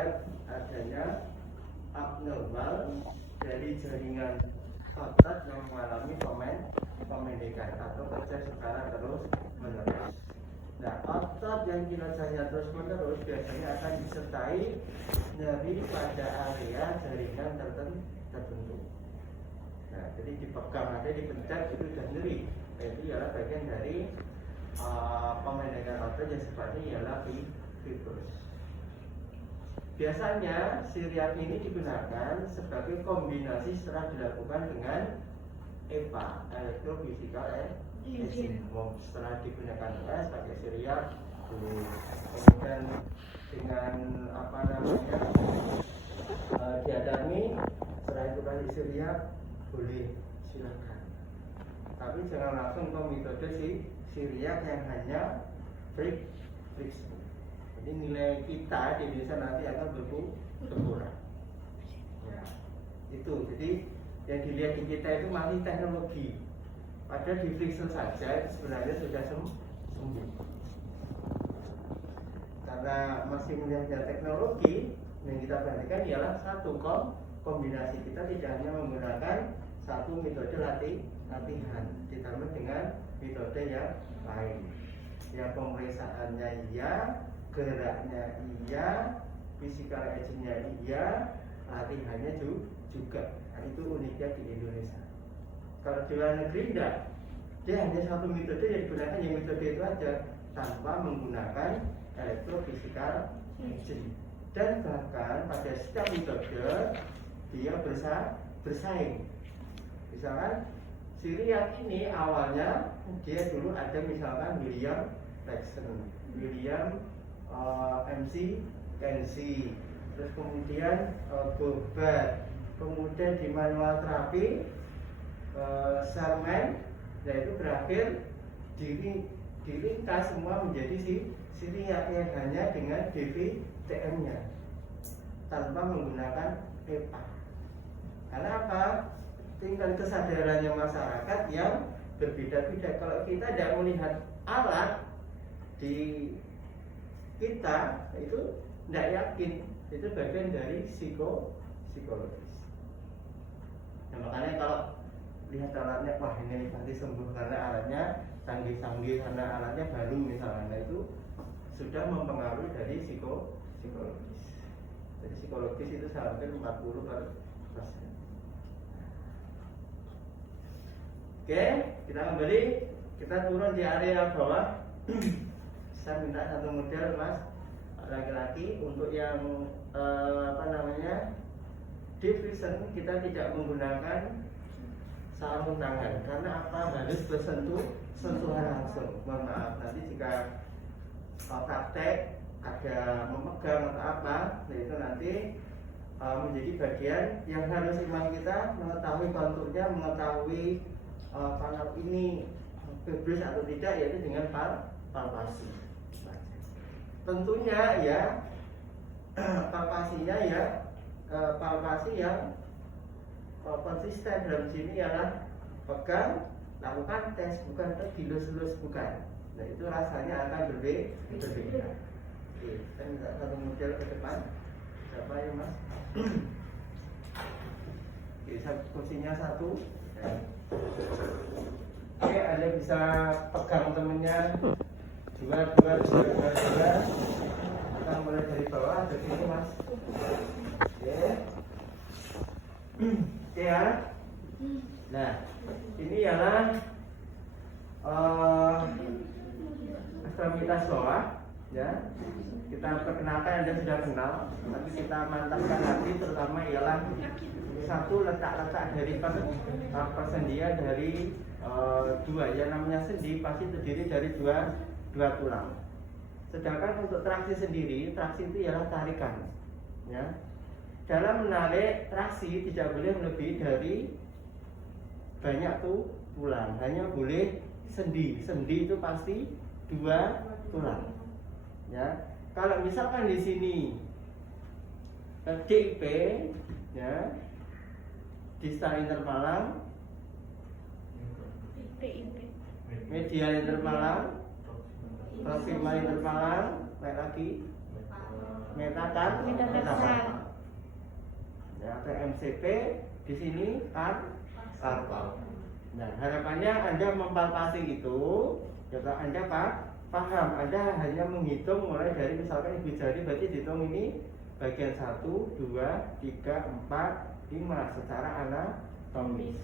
menunjukkan adanya abnormal dari jaringan otot yang mengalami pemendekan atau kerja secara terus menerus. Nah, otot yang kinerjanya terus menerus biasanya akan disertai nyeri pada area jaringan tertentu. Nah, jadi dipegang aja, dipencet itu sudah nyeri. Itu ialah bagian dari pemendekan otot yang sifatnya ialah fibrous. Biasanya siriat ini digunakan sebagai kombinasi setelah dilakukan dengan EPA, electrophysical agent. Setelah digunakan sebagai siriat, kemudian dengan diadami, setelah itu kasih siriat, boleh silakan. Tapi jangan langsung ke metode siriat yang hanya friction. Jadi nilai kita di Indonesia nanti akan berkurang. Ya, itu. Jadi yang dilihat di kita itu masih teknologi. Padahal di friction saja itu sebenarnya sudah sembuh. Karena masih melihat teknologi, yang kita perhatikan ialah satu kombinasi. Kita tidak hanya menggunakan satu metode latihan, ditambah dengan metode yang lain. Yang pemeriksaannya iya, geraknya iya, physical agentnya iya, latihannya juga. Nah, itu uniknya di Indonesia. Kalau di luar negeri enggak, dia hanya satu metode yang digunakan, yang metode itu aja tanpa menggunakan electrophysical agent. Dan bahkan pada setiap metode dia bersaing. Misalkan siriat ini awalnya dia dulu ada misalkan William Lexon, William MC, terus kemudian Gobat, kemudian di manual terapi Sherman, yaitu berakhir diringkas semua menjadi siriat yang hanya dengan DVTM-nya tanpa menggunakan EPA. Karena apa? Tingkat kesadarannya masyarakat yang berbeda-beda. Kalau kita tidak melihat alat di kita, itu tidak yakin. Itu bagian dari psikologis. Nah, makanya kalau lihat alatnya, wah ini nanti sembuh karena alatnya canggih-canggih, karena alatnya baru misalnya, itu sudah mempengaruhi dari psikologis. Jadi psikologis itu hampir 40%. Oke, kita kembali, kita turun di area bawah. Saya minta satu model mas laki-laki untuk yang diffusion. Kita tidak menggunakan sarung tangan karena apa? Harus sentuhan langsung. Mohon maaf, nanti jika praktek ada memegang atau apa, nah itu nanti menjadi bagian yang harus imam kita mengetahui konturnya, mengetahui kalau ini fibrous atau tidak, yaitu dengan palpasi. Tentunya ya palpasinya ya palpasi yang konsisten dalam sini ialah pegang, lakukan tes, bukan dilus-lus, bukan. Nah itu rasanya akan berbeda. Oke, saya minta satu model ke depan. Siapa ya mas? Oke, kursinya satu. Oke, Anda bisa pegang temennya. Dua. Kita mulai dari bawah ke sini mas. Oke. Oke ya. Nah, ini ialah ekstremitas bawah. Ya, kita perkenalkan, Anda sudah kenal, tapi kita mantapkan lagi, terutama ialah satu letak-letak dari persendian dari dua, yang namanya sendi pasti terdiri dari dua tulang. Sedangkan untuk traksi sendiri, traksi itu ialah tarikan. Ya, dalam menarik traksi tidak boleh melebihi dari banyak tulang, hanya boleh sendi. Sendi itu pasti dua tulang. Ya, kalau misalkan di sini DIP, ya, distal intermalam, medial intermalam, proximal intermalam, naik lagi, metatarsal. Ya, atau MCP di sini karpal. Nah, harapannya Anda mempalpasi itu, ya Anda paham. Anda hanya menghitung mulai dari misalkan ibu jari, berarti dihitung ini bagian 1, 2, 3, 4, 5 secara anatomis.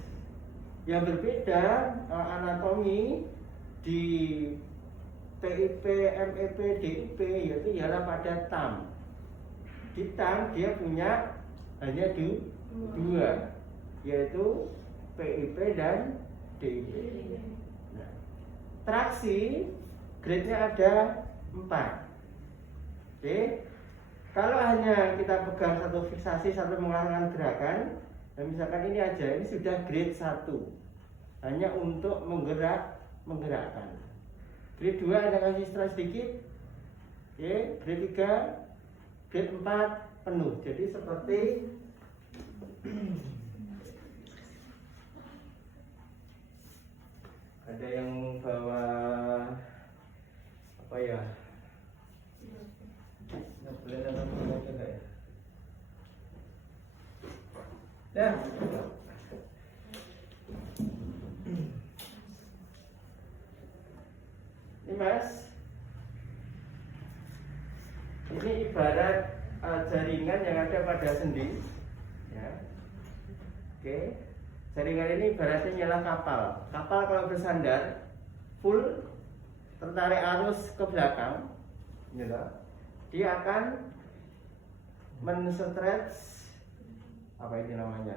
Yang berbeda anatomi di PIP, MEP, DIP yaitu ialah pada TAM. Di TAM dia punya hanya dua, yaitu PIP dan DIP. Nah, traksi grade-nya ada 4. Oke. Kalau hanya kita pegang satu fiksasi, satu mengarahkan gerakan, dan misalkan ini aja, ini sudah grade 1, hanya untuk menggerakkan. Grade 2 ada kasih stres sedikit. Oke, grade 3, grade 4 penuh. Jadi seperti ada yang bawa apa ya? Nggak boleh dalam juga ya. Ya. Ini Mas, ini ibarat jaringan yang ada pada sendi, ya. Oke, jaringan ini ibaratnya nyala kapal. Kapal kalau bersandar full tertarik arus ke belakang, gitu, dia akan men-stretch apa ini namanya,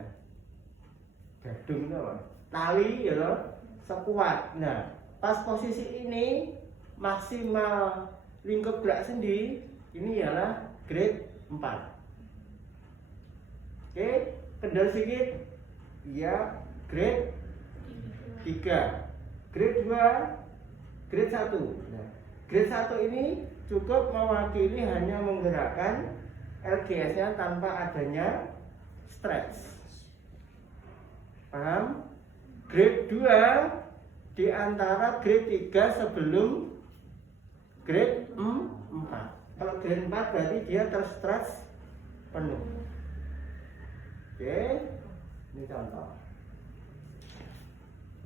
gadung itu apa? Tali, gitu, sekuat. Nah, pas posisi ini maksimal lingkup gerak sendi ini ialah grade 4. Oke, kendor sedikit. Ya, grade 3. Grade 2, grade 1. Nah, grade 1 ini cukup mewakili hanya menggerakkan LGS-nya tanpa adanya stretch. Paham? Grade 2 di antara grade 3 sebelum grade 4. Kalau grade 4 berarti dia terstretch penuh. Oke, ini contoh.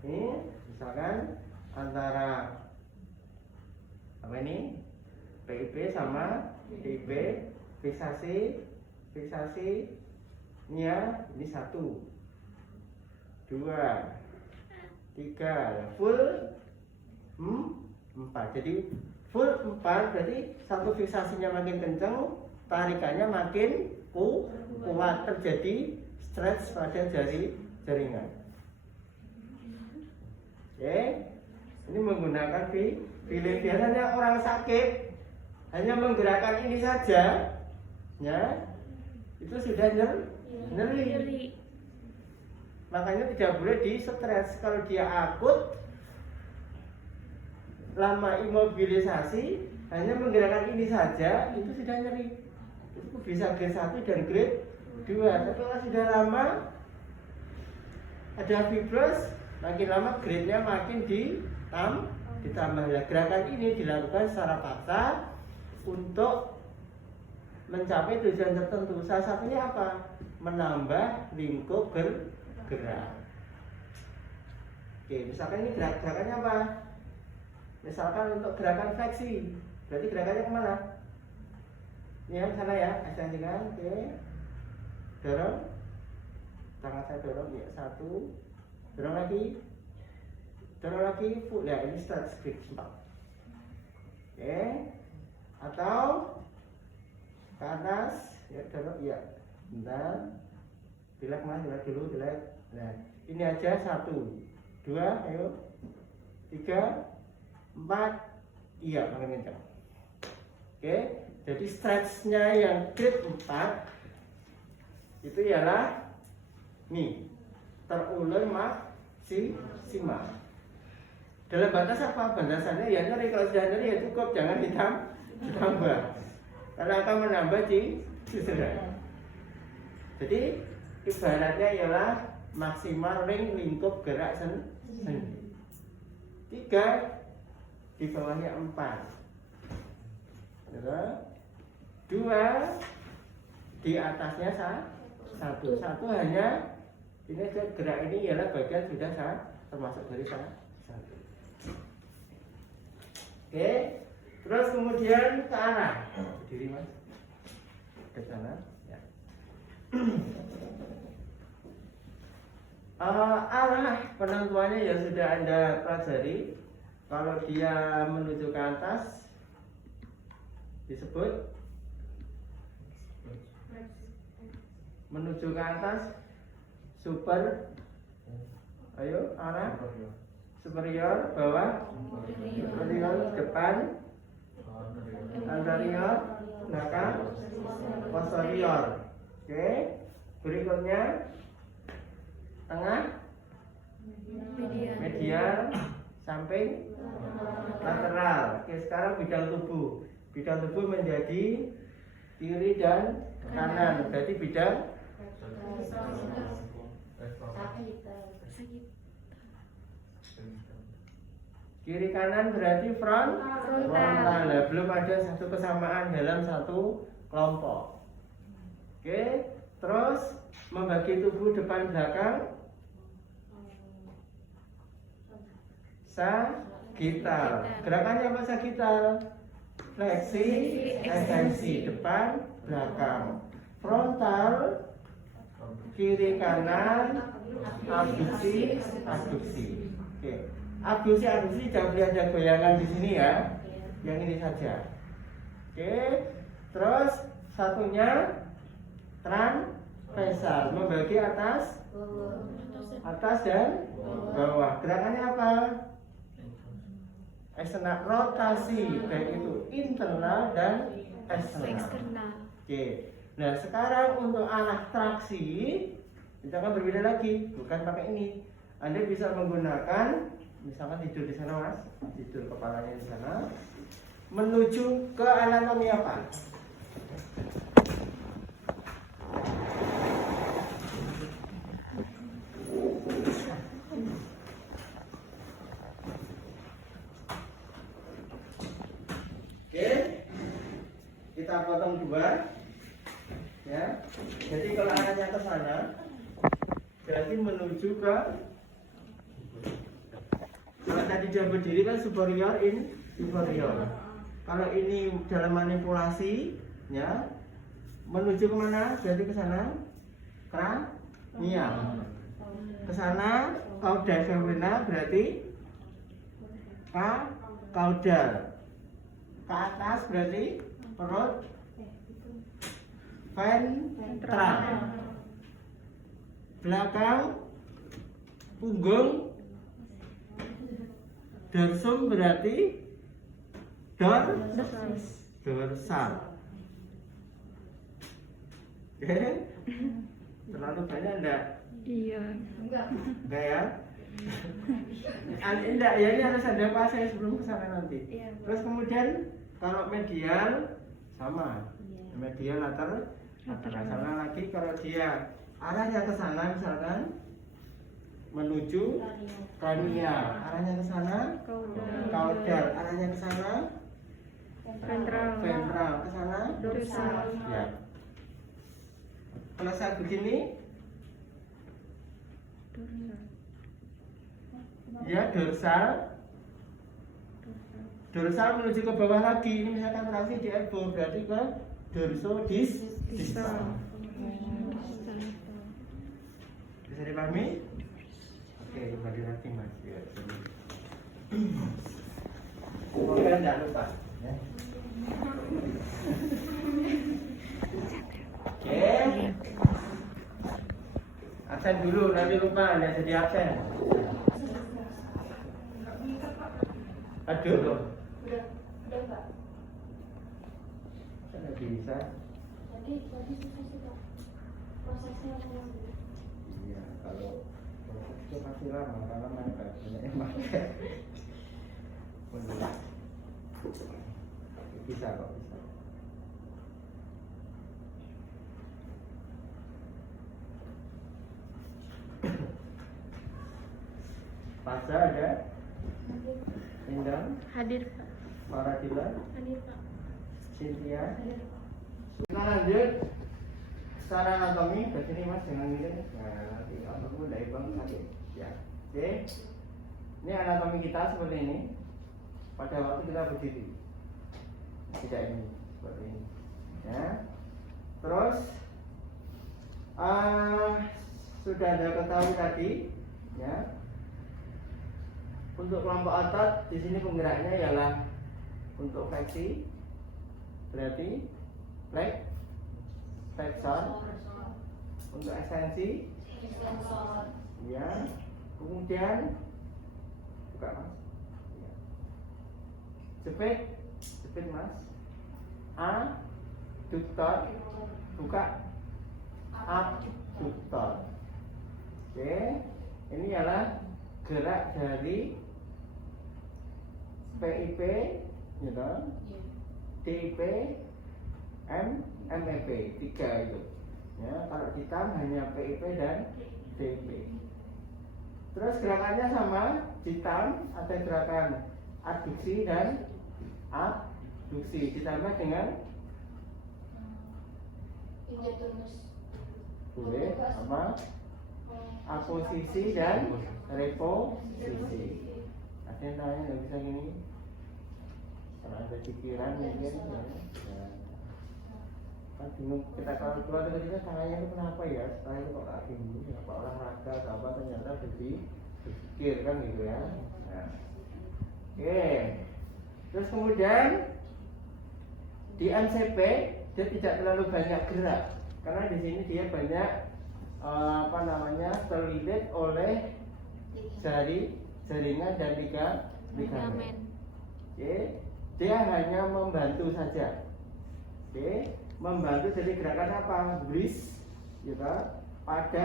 Ini misalkan antara apa ini? PIP sama DIP, fiksasinya ini 1, 2, 3, full 4. Jadi full 4 berarti satu fiksasinya makin kencang, tarikannya makin kuat, terjadi stretch pada jaringan. Oke, ini menggunakan pilih. Biasanya orang sakit hanya menggerakkan ini saja, ya, itu sudah nyeri. Makanya tidak boleh di stretch. Kalau dia akut, lama imobilisasi, hanya menggerakkan ini saja, itu sudah nyeri. Itu bisa grade 1 dan grade 2. Tapi kalau sudah lama ada fibros, makin lama grade-nya makin ditambah. Gerakan ini dilakukan secara paksa untuk mencapai tujuan tertentu. Salah satunya apa? Menambah lingkup gerak. Oke, misalkan ini gerakannya apa? Misalkan untuk gerakan fleksi, berarti gerakannya kemana? Ya, sana ya, ekstensikan. Oke, dorong, tangan saya dorong, ya, 1, dorong lagi, full, ya, ini stretch grip 4. Oke, atau ke atas, ya, dorong, ya, bentar, dilek mas, dilek. Nah, ini aja 1, 2, ayo, 3, 4, iya, makin kencang. Oke, jadi stretchnya yang grade 4 itu ialah nih, terulur maksimal. Dalam batas apa? Batasannya ya nyeri. Kalau sudah nyeri ya cukup, jangan ditambah, karena akan menambah cedera. Jadi ibaratnya ialah maksimal ring lingkup gerak sendi. 3 di bawahnya 4. 2, di atasnya satu hanya ini gerak ini ialah bagian sudah termasuk dari satu. Oke, terus kemudian ke arah berdiri mas, ke sana ya. Arah penentuannya ya sudah Anda pelajari. Kalau dia menuju ke atas disebut menuju ke atas super. Ayo arah superior, bawah superior, depan anterior, belakang posterior. Oke, berikutnya tengah, medial, samping, lateral. Oke, sekarang bidang tubuh. Bidang tubuh menjadi kiri dan kanan. Berarti bidang kiri kanan berarti frontal. Nah, belum ada satu kesamaan dalam satu kelompok. Oke, terus membagi tubuh depan belakang sagittal. Gerakannya apa sagittal? Fleksi, ekstensi, depan, belakang. Frontal, kiri kanan, abduksi, adduksi. Oke, abduksi jangan lihat ada goyangan di sini ya. Yang ini saja. Oke, terus satunya transversal, membagi atas dan bawah. Gerakannya apa? Eksternal, rotasi, baik itu internal dan eksternal. Oke. Nah, sekarang untuk arah traksi kita akan berbeda lagi, bukan pakai ini. Anda bisa menggunakan, misalkan tidur di sana mas, tidur kepalanya di sana, menuju ke anatomi apa? Oke, kita potong dua, ya. Jadi kalau arahnya ke sana, berarti menuju ke. Kalau tadi dia berdiri kan superior, inferior. Kalau ini dalam manipulasi, ya, menuju kemana? Berarti ke sana, kranial. Ke sana, caudal femorina berarti caudal. Ke atas berarti perut ventral. Belakang punggung dorsum berarti dorsal. Oke, terlalu banyak enggak? Iya. Enggak ya? Enggak ya, ini harus ada fase sebelum kesana nanti. Terus kemudian kalau medial sama, medial lateral sana lagi. Kalau dia arahnya ke sana misalkan menuju kranial, arahnya ke sana caudal, arahnya ke sana ventral, ke sana dorsal. Ya. Kalau saya begini, ya dorsal menuju ke bawah lagi. Ini misalkan traksi di elbow berarti ke dorsodistal. Bisa dipahami? Oke, kembali lagi mas. Ya, oke, jangan lupa. Ya. Oke. Absen dulu, nanti lupa, nggak jadi absen. Aduh loh. Udah Pak. Saya nggak bisa. Tadi susah sih Pak. Prosesnya lama. Iya, kalau proses itu masih lama karena mereka banyak yang pakai. Bisa kok, bisa. Pasca ada? Endang? Hadir Pak. Faradila? Hadir Pak. Cynthia? Hadir Pak. Kita lanjut secara anatomi. Di sini mas jangan ini. Nah, nanti otakmu dari bang tadi. Ya, oke. Ini anatomi kita seperti ini. Pada waktu kita berdiri, tidak ini, seperti ini. Ya. Terus sudah Anda ketahui tadi, ya. Untuk kelompok otot di sini penggeraknya ialah untuk fleksi, berarti flexor. Untuk ekstensi, ya. Kemudian buka mas, ya. Jepit mas. Adductor, buka. Abductor. Oke, ini adalah gerak dari PIP, gitu, DIP, MEP, 3 itu. Ya, kalau hitam hanya PIP dan DIP. Terus gerakannya sama, hitam ada gerakan adduksi dan abduksi ditambah dengan boleh apa? Aposisi dan reposisi. Ada yang tanya nggak bisa gini? Kalau ada pikiran mungkin ya. Kan bingung kita kalau keluar dari kita tangannya itu kenapa ya? Setelah itu kok kayak gini? Apa olahraga atau apa ternyata berpikir kan gitu ya. Nah. Oke. Terus kemudian di MCP dia tidak terlalu banyak gerak karena di sini dia banyak terlilit oleh jaringan dan ligamen. Oke, dia hanya membantu saja. Oke, membantu jadi gerakan apa? Bris, gitu, pada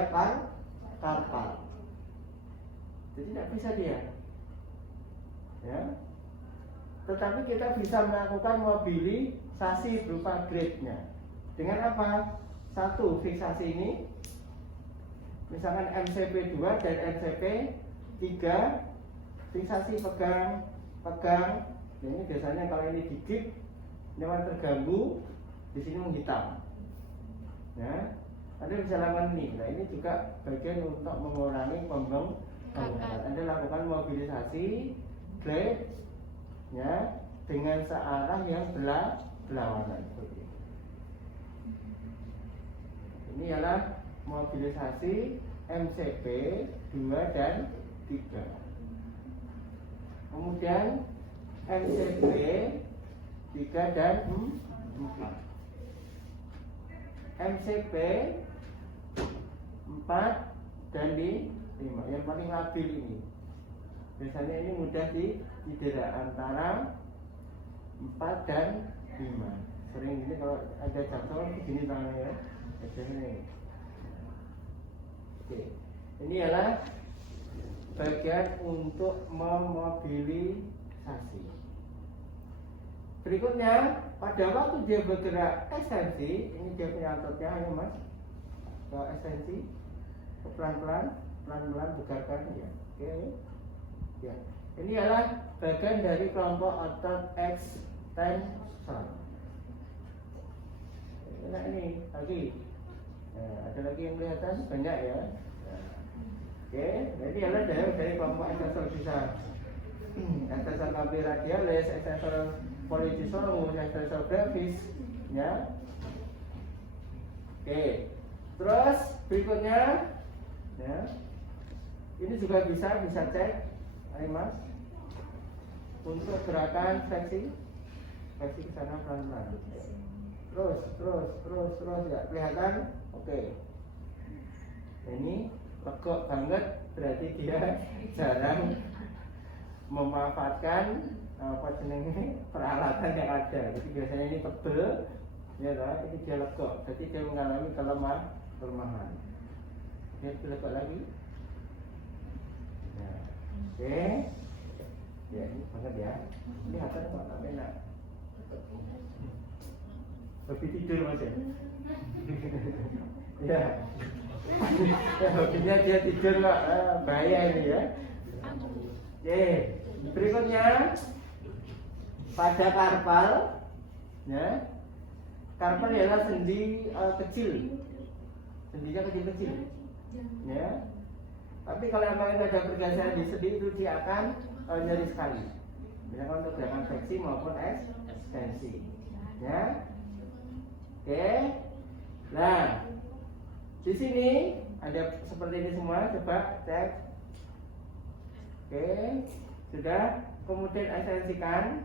karpal. Jadi tidak bisa dia, ya. Tetapi kita bisa melakukan mobilisasi berupa grade-nya. Dengan apa? Satu, fiksasi ini. Misalkan MCP 2 dan MCP 3, fiksasi pegang. Ini biasanya kalau ini digigit, nyaman terganggu, di sini menghitam. Ya, Anda bisa lakukan ini. Nah, ini juga bagian untuk mengurangi pembengkakan. Anda lakukan mobilisasi grade, ya, dengan searah yang berlawanan. Ini adalah mobilisasi MCP 2 dan 3. Kemudian MCP 3 dan 4. MCP 4 dan 5. Yang paling labil ini. Biasanya ini mudah didera antara 4 dan 5. Sering gini kalau ada jatuh begini tangannya ya. Ini. Oke. Ini adalah bagian untuk memobilisasi. Berikutnya, pada waktu dia bergerak ekstensi, ini dia punya ototnya, ayo mas, ke ekstensi, pelan-pelan begarakan ya. Oke. Ya. Ini adalah bagian dari kelompok otot ekstensor. Nah ini lagi. Ada lagi yang kelihatan banyak ya. Oke, jadi adalah dari kelompok ekstensor bisa ekstensor kaki radialis, ekstensor polydissolus, ekstensor brevis, ya. Oke, terus berikutnya, ya. Ini juga bisa cek, ayo mas, untuk gerakan fleksi ke sana pelan-pelan. Terus ya kelihatan. Oke. Ini tegak banget berarti dia jarang memanfaatkan peralatan yang ada. Jadi biasanya ini tebel, ya lah, ini dia legok. Jadi dia mengalami kelemahan. Dia legok lagi. Ya. Oke. Ya ini banget ya. Kelihatan kok tak enak. Lebih tidur mas ya. Ya. Ya hobinya dia tidur kok, bahaya ini ya. Oke, berikutnya pada karpal, ya. Karpal ialah sendi kecil, sendinya kecil-kecil, ya. Tapi kalau memang ada pergeseran di sendi itu dia akan nyeri sekali, misalkan untuk gerakan fleksi maupun ekstensi, ya. Oke. Nah, di sini ada seperti ini semua, coba cek. Oke, sudah. Kemudian ekstensikan.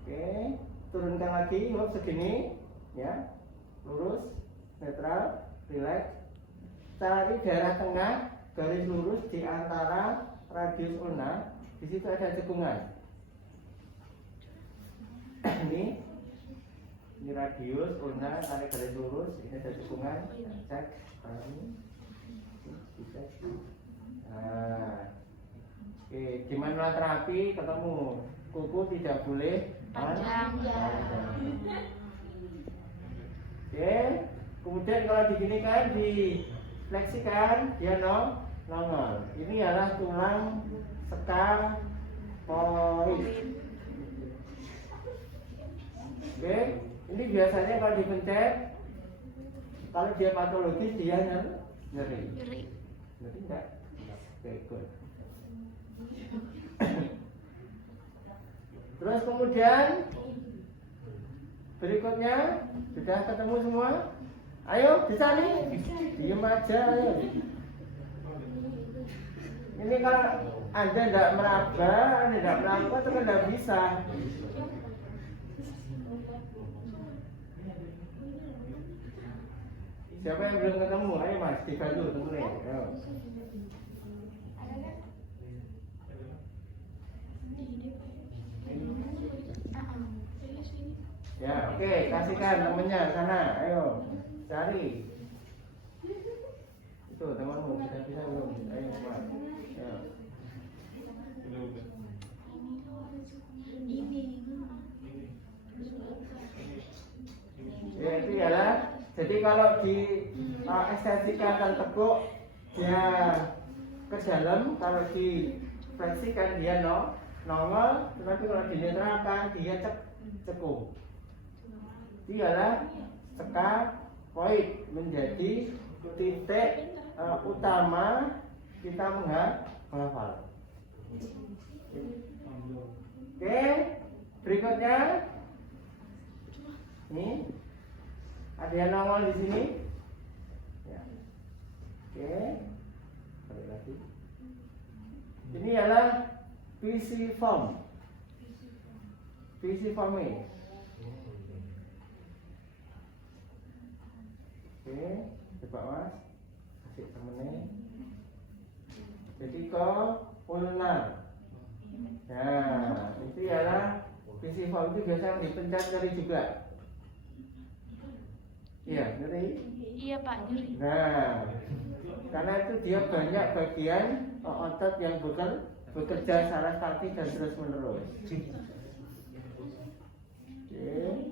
Oke, turunkan lagi, hop segini, ya, lurus, netral, relax. Cari daerah tengah, garis lurus di antara radius ulna. Di situ ada cekungan. Ini radius ulna, tarik garis lurus, ini ada cekungan. Cek, ini, cek. Nah, oke, gimana terapi ketemu kuku tidak boleh panjang. Oke, kemudian kalau diginikan, difleksikan, dia nongol. Ini adalah tulang scapuloid. Oke, ini biasanya kalau dipencet, kalau dia patologis dia nyeri. Nyeri enggak? Oke, good. Terus kemudian berikutnya sudah ketemu semua. Ayo dicari, diem aja ayo. Ini kalau Anda tidak meraba, Anda tidak melakukan itu kan tidak bisa. Siapa yang belum ketemu? Ayo mas, tiga dulu temuin. Ayo. Ya, oke, kasihkan temennya sana, ayo cari. Itu temanmu bisa belum? Ayo mas, ayo. Ya itu ialah. Jadi kalau di ekstensikan tekuk dia ke dalam, kalau difleksikan dia nongol, tetapi kalau dinetralkan dia cekung. Ialah scapuloid menjadi titik utama kita menghafal. Oke, berikutnya ini ada yang nongol di sini. Ya. Oke, balik lagi. Ini adalah pisiform. Pisiforme. Oke, coba mas, kasih temennya. Jadi ulnar. Nah, itu adalah pisiform itu biasanya dipencet nyeri juga. Iya, nyeri. Iya Pak, nyeri. Nah, karena itu dia banyak bagian otot yang bekerja secara statis dan terus menerus. Oke.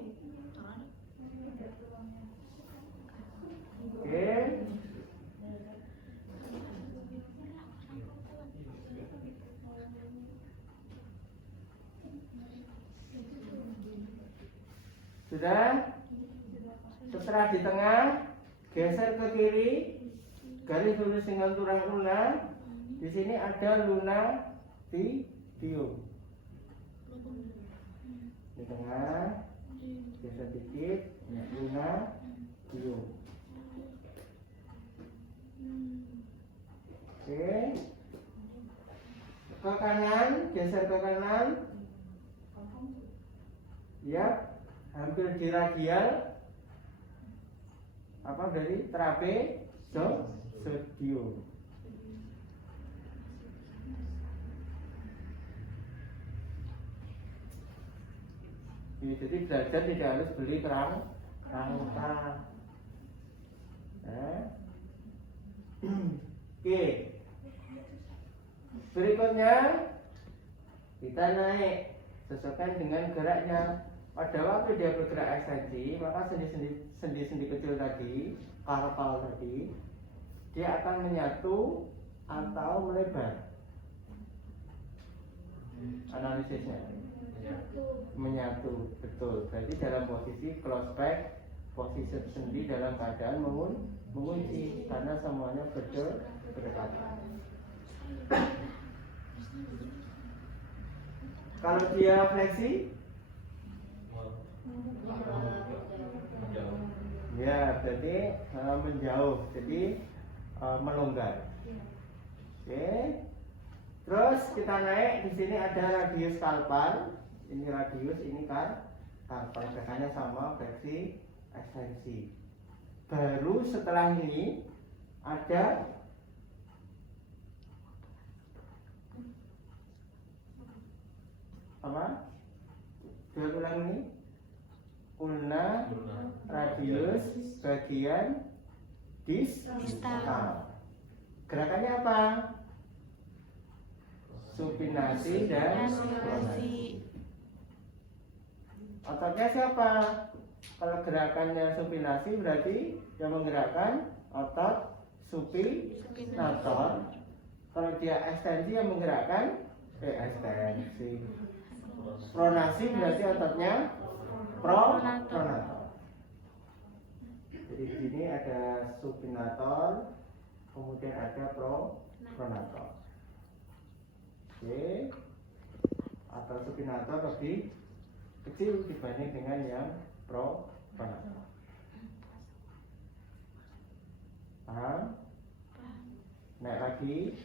Oke. Sudah? Setelah di tengah, geser ke kiri, garis lurus dengan tulang ulna. Di sini ada lunatidium. Di tengah, geser dikit, lunatidium. Oke. Ke kanan, geser ke kanan. Ya, hampir di radial. Apa dari trapezodium. Ya, jadi belajar tidak harus beli kerangka. Oke. Berikutnya kita naik sesuaikan dengan geraknya. Pada waktu dia bergerak ekstensi, maka sendi-sendi kecil tadi, karpal tadi, dia akan menyatu atau melebar. analisisnya? Satu. Menyatu, betul. Berarti dalam posisi close back, posisi sendi dalam keadaan mengunci karena semuanya berdekatan. Kalau dia fleksi, ya berarti menjauh, jadi melonggar. Oke. Terus kita naik, di sini ada radius kalpal. Ini radius, ini kalpal. Gerakannya sama, fleksi, ekstensi. Baru setelah ini ada apa? Dua ulang ini. Ulna, radius, bagian distal. Gerakannya apa? Supinasi dan pronasi. Ototnya siapa? Kalau gerakannya supinasi berarti yang menggerakkan otot supinator. Kalau dia ekstensi yang menggerakkan ekstensi. Pronasi berarti ototnya pronator. Jadi di sini ada supinator, kemudian ada pronator. Oke. Atau supinator lebih kecil dibanding dengan yang pronator. Paham? Naik lagi.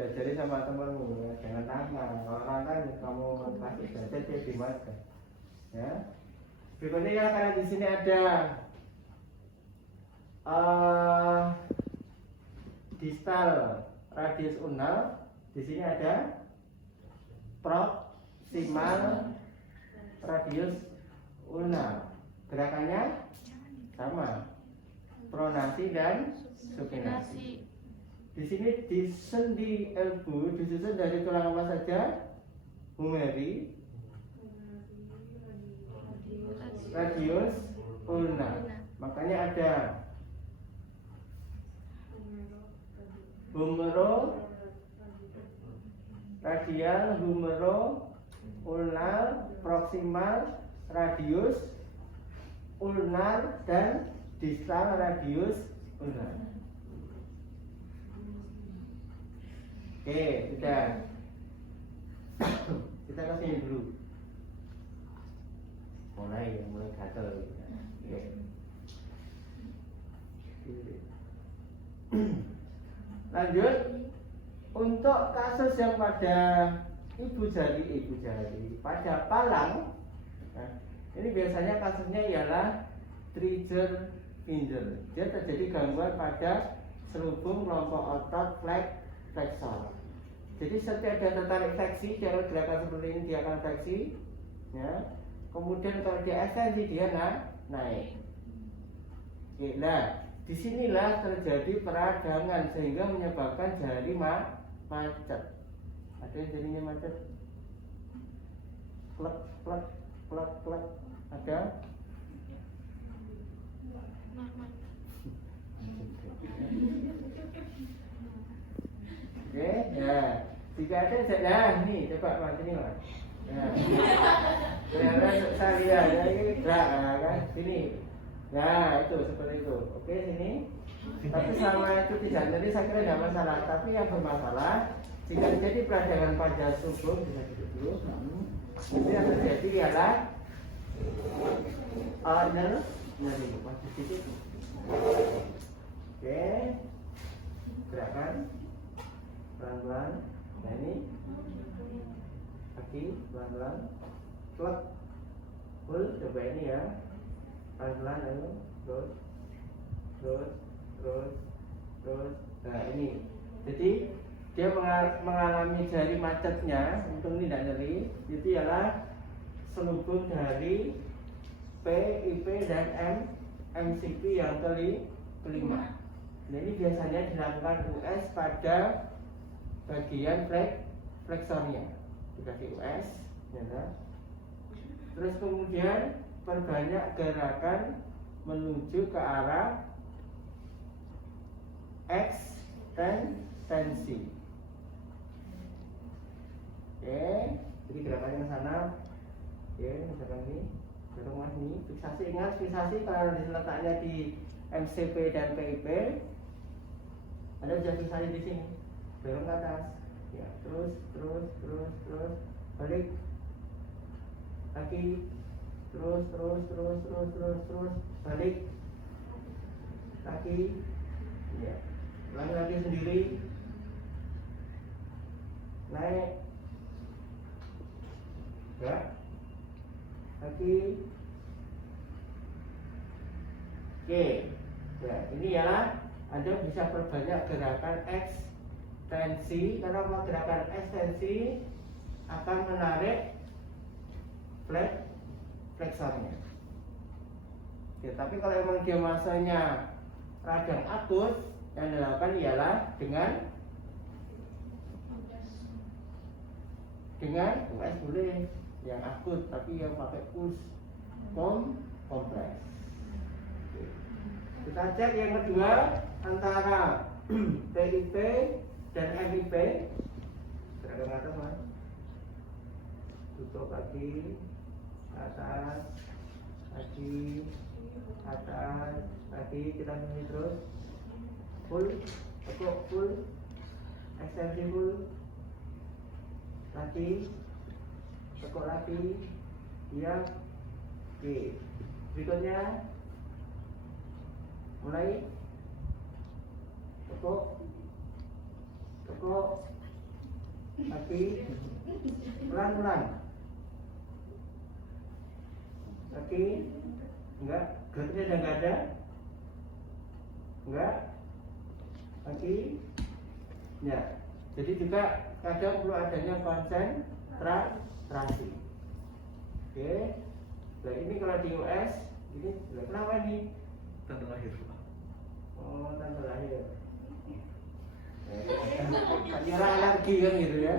Jadi sama temanmu ya, jangan tantang. Kalau tantang kamu kasih saja dia dimakan. Ya. Berikutnya karena di sini ada distal radius ulnar, di sini ada proximal radius ulnar. Gerakannya sama, pronasi dan supinasi. Di sini di sendi elbow disusun dari tulang apa saja? Humeri, radius, ulnar. Makanya ada humero, radial, humero, ulnar, proximal, radius, ulnar, dan distal radius ulnar. Oke, sudah. Kita kasih dulu. Mulai gatel. Oke. Lanjut. Untuk kasus yang pada ibu jari, pada palang, nah, ini biasanya kasusnya ialah trigger finger. Dia terjadi gangguan pada selubung kelompok otot flexor. Jadi setiap dia tertarik fleksi, dia gerakan seperti ini dia akan fleksi, ya. Kemudian kalau dia ekstensi dia naik. Oke, nah disinilah terjadi peradangan sehingga menyebabkan jari macet. Ada yang jarinya macet? Plek, plek, plek, plek. Ada? Oke, ya. Jika ada, nah ini coba mas ini mas. Nah, ternyata saya ya ini gerak kan sini. Nah itu seperti itu. Oke sini. Tapi selama itu tidak jadi saya kira tidak masalah. Tapi yang bermasalah jika terjadi peradangan pada subung bisa dulu. Itu yang terjadi ialah nyeri posisi itu. Oke, gerakan pelan-pelan. Nah ini kaki pelan-pelan, plek, full. Coba ini ya, pelan-pelan, ayo, terus. Nah ini, jadi dia mengalami jari macetnya, untung ini tidak nyeri. Itu ialah selubung dari P, IP dan MCP yang kelima. Nah ini biasanya dilakukan US pada bagian fleksornya, dikasih US, ya. Terus kemudian perbanyak gerakan menuju ke arah ekstensi. Oke, jadi gerakannya ke sana. Oke, misalkan ini, dorong mas ini, fiksasi. Ingat fiksasi kalau diletaknya di MCP dan PIP, Anda bisa fiksasi di sini, dorong ke atas. Ya, terus balik lagi, terus balik lagi, ya, ulangi lagi sendiri, naik, ya, lagi, oke, ya, ini ya, Anda bisa perbanyak gerakan ekstensi, karena gerakan ekstensi akan menarik fleksornya. Ya, tapi kalau emang dia masanya radang akut, yang dilakukan ialah dengan US boleh yang akut, tapi yang pakai push kompres. Kita cek yang kedua antara PIP dan MIP. Gerakan atas mas, tutup lagi, atas lagi, atas lagi, kita ini terus full, tekuk full, ekstensi full, lagi, tekuk lagi, ya, oke. Berikutnya mulai, tekuk lagi, pelan-pelan. Lagi, enggak, geraknya udah enggak ada, enggak, lagi, ya. Jadi juga kadang perlu adanya konsentrasi. Oke, nah ini kalau di US, ini kenapa nih? Tanda lahir. Oh, tanda lahir. Kira alergi kan gitu ya.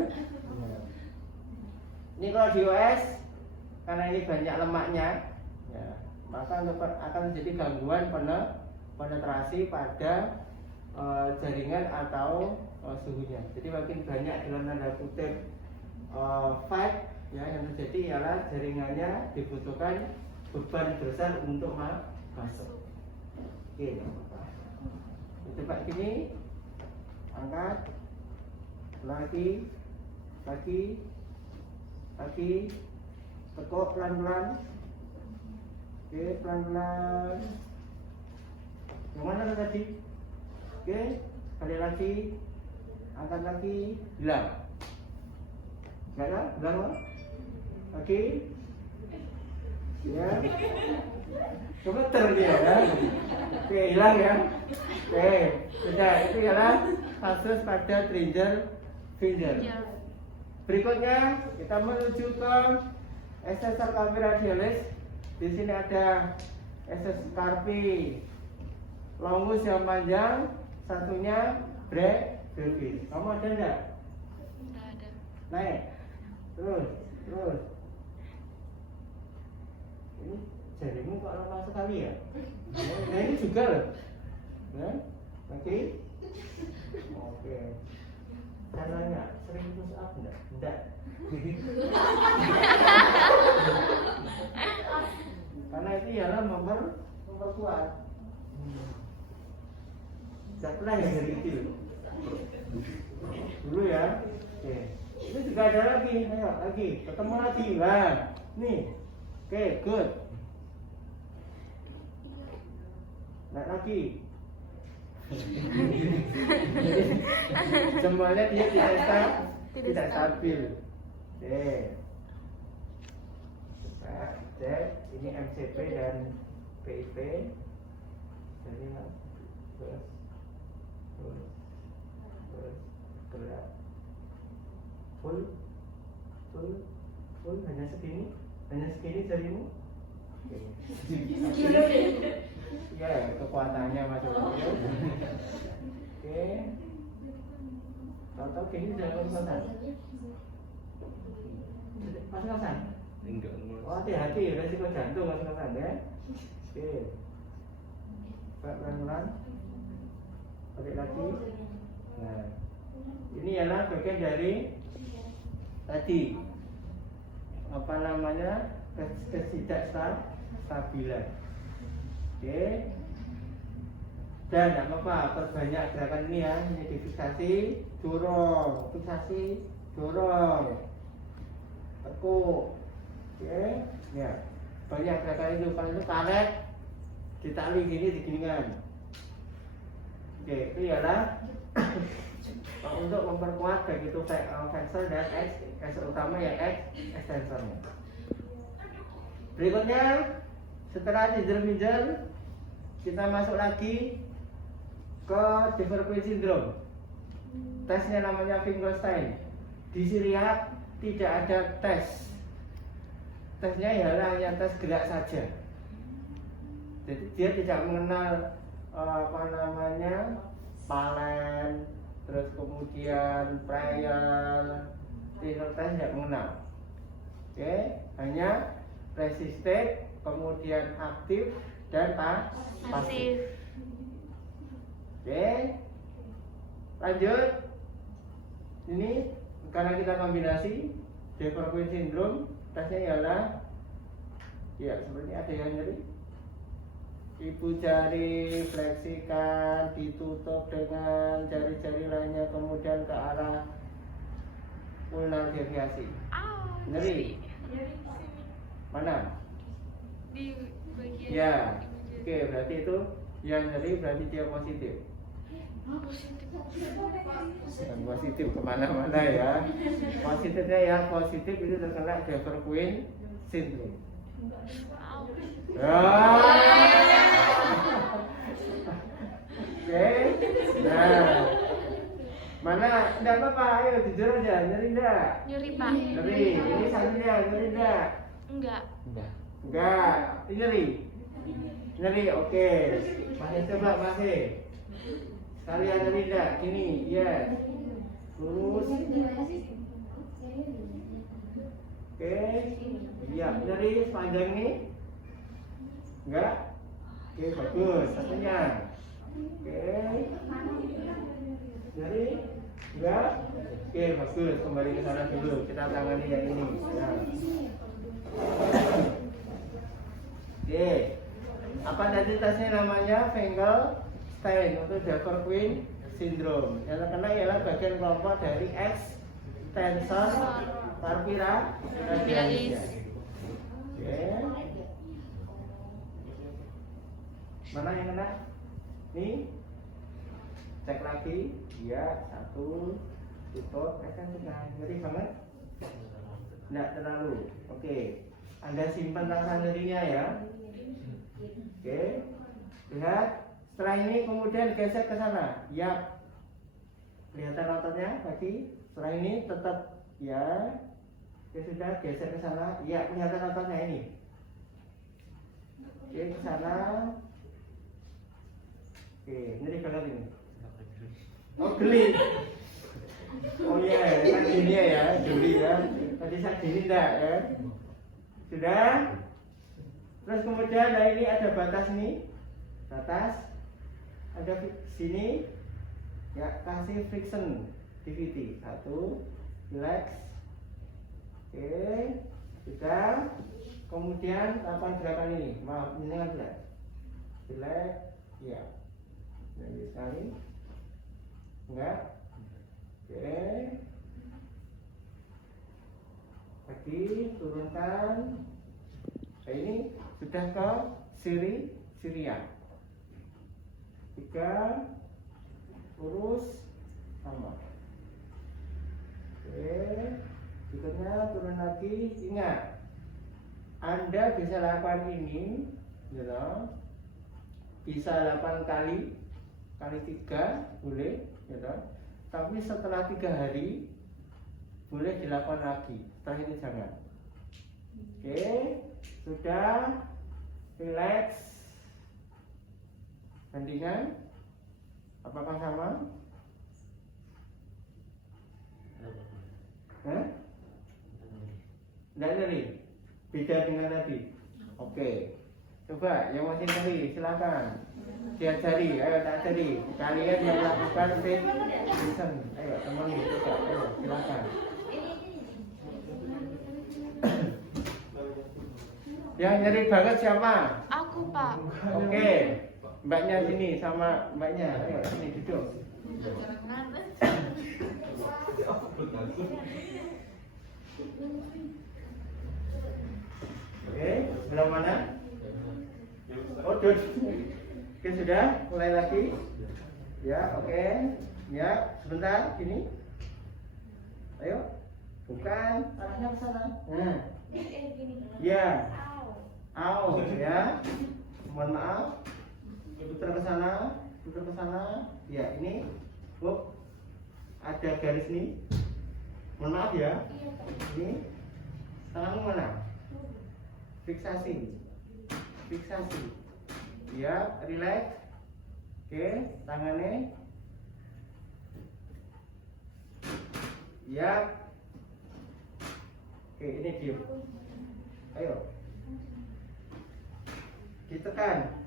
Ini kalau di US, karena ini banyak lemaknya, ya, maka akan terjadi gangguan penetrasi pada jaringan atau suhunya. Jadi makin banyak dalam tanda kutip fight, ya, yang terjadi ialah jaringannya dibutuhkan beban besar untuk masuk. Oke, coba gini, angkat, lagi, tekuk pelan-pelan. Oke, pelan-pelan. Yang mana tadi? Oke, balik lagi, angkat lagi, hilang. Enggak ada? Hilang lagi. Ya. Gemeter dia ya. Oke, hilang ya. Oke, sudah, itu ialah kasus pada trigger finger. Berikutnya kita menuju ke extensor carpi radialis. Di sini ada extensor carpi longus yang panjang, satunya brevis. Kamu ada enggak? Enggak ada. Naik. Terus. Ini jarimu kok lemah sekali ya? Nah ini juga loh. Nah, oke. Oke. Caranya sering push up enggak? Enggak. Karena itu ialah memperkuat. Enggak pernah yang dari kecil. Dulu ya. Oke. Ini juga ada lagi. Ayo lagi. Ketemu lagi. Nah, nih. Oke, good. Naik lagi. Semuanya dia tidak stabil. Oke. Kita cek ini MCP dan PIP. Jadi terus gerak. Full hanya segini jarimu. Ya, kekuatannya macam-macam. Oke. Tahu gini jangan kekuatan. Mas-masan. Enggak. Oh, hati-hati resiko jantung mas-masan ya. Oke. Pelan-pelan. Balik lagi. Nah, Ini adalah bagian dari tadi apa namanya ketidakstabilan. Oke. Dan tidak apa-apa, perbanyak gerakan ini ya. Ini difiksasi, dorong, fiksasi, dorong, tekuk. Oke, ya. Banyak gerakan itu. Kalau itu karet, ditali gini, diginikan. Oke, itu ialah untuk memperkuat baik itu flexor dan utama ya extensornya. Berikutnya, setelah middle, kita masuk lagi ke Development Syndrome. Tesnya namanya Finkelstein. Di sini lihat tidak ada tes. Tesnya hanya tes gerak saja. Jadi dia tidak mengenal apa namanya palen, terus kemudian trial, tes tidak mengenal. Oke, hanya resisted, kemudian aktif dan pasif. Oke, lanjut. Ini karena kita kombinasi Development Syndrome, tesnya ialah ya seperti ada yang nyeri. Ibu jari fleksikan, ditutup dengan jari-jari lainnya, kemudian ke arah ulnar deviasi. Nyeri. Mana? Di bagian Ya. Oke, berarti itu yang nyeri berarti dia positif. Bukan positif kemana-mana ya. Positifnya ya positif itu terkena Development Syndrome. Oke. Nah. Mana? Enggak apa-apa, ayo jujur aja, nyeri enggak? Nyeri, Pak. Nyeri. Ini salahnya nyeri enggak? Enggak. Enggak. Ini nyeri. Nyeri, oke. Masih coba masih. Sekalian nyeri enggak? Gini, yes. Lurus. Oke. Iya, nyeri sepanjang ini. Enggak? Oke, bagus. Satunya. Oke. Nyeri? Enggak? Oke, bagus. Kembali ke sana dulu. Kita tangani yang ini. Nah. Oke. Apa tadi tesnya namanya? Finkelstein untuk Development Syndrome. Yang terkena ialah bagian kelompok dari extensor parapiralis. Oke. Mana yang kena? Nih. Cek lagi. Ya, satu. Tutup. Kan nyeri banget. Tidak terlalu. Oke. Anda simpan rasa nyerinya ya. Oke. Lihat. Setelah ini kemudian geser ke sana. Ya. Kelihatan ototnya tadi. Setelah ini tetap ya. Oke, sudah geser ke sana. Ya, kelihatan ototnya ini. Oke, ke sana. Oke, nyeri banget ini. Oh, geli. Oh iya, kan gini ya, geli ya. Tadi saya gini enggak ya? Sudah? Terus kemudian nah ini ada batas ini. Batas. Ada sini. Ya, kasih friction DVT. Satu. Relax. Oke. Sudah. Kemudian lakukan gerakan ini. Maaf, ini kan relax. Relax. Ya. Jadi sekali. Enggak. Oke. Lagi turunkan. Nah, ini sudah ke Syria. 3 lurus sama. Oke. Berikutnya turun lagi. Ingat, Anda bisa lakukan ini, ya, bisa 8 kali 3 boleh, ya. Tapi setelah 3 hari boleh dilakukan lagi. Setelah ini jangan. Oke, sudah. Relax. Bandingan. Apakah sama? Tidak nyeri. Beda dengan tadi. Oke. Coba yang masih nyeri silakan diajari, ayo tak ajari. Kalian yang lakukan nanti listen, ayo temani coba, ayo silakan. Yang nyeri banget siapa? Aku, Pak. Oke, mbaknya sini sama mbaknya, ayo sini duduk. Oke, belah mana? Oh, duduk. Oke, sudah, mulai lagi. Ya, oke. Ya, sebentar, gini. Ayo. Bukan, arahnya ke sana. Nah. Ya. Au, ya. Mohon maaf. Putar ke sana, putar ke sana. Ya, ini. Oh. Ada garis nih. Mohon maaf ya. Ini. Tanganmu mana? Fiksasi. Fiksasi. Ya, relax. Oke, tangannya. Ya. Oke, ini diam. Ayo. Ditekan.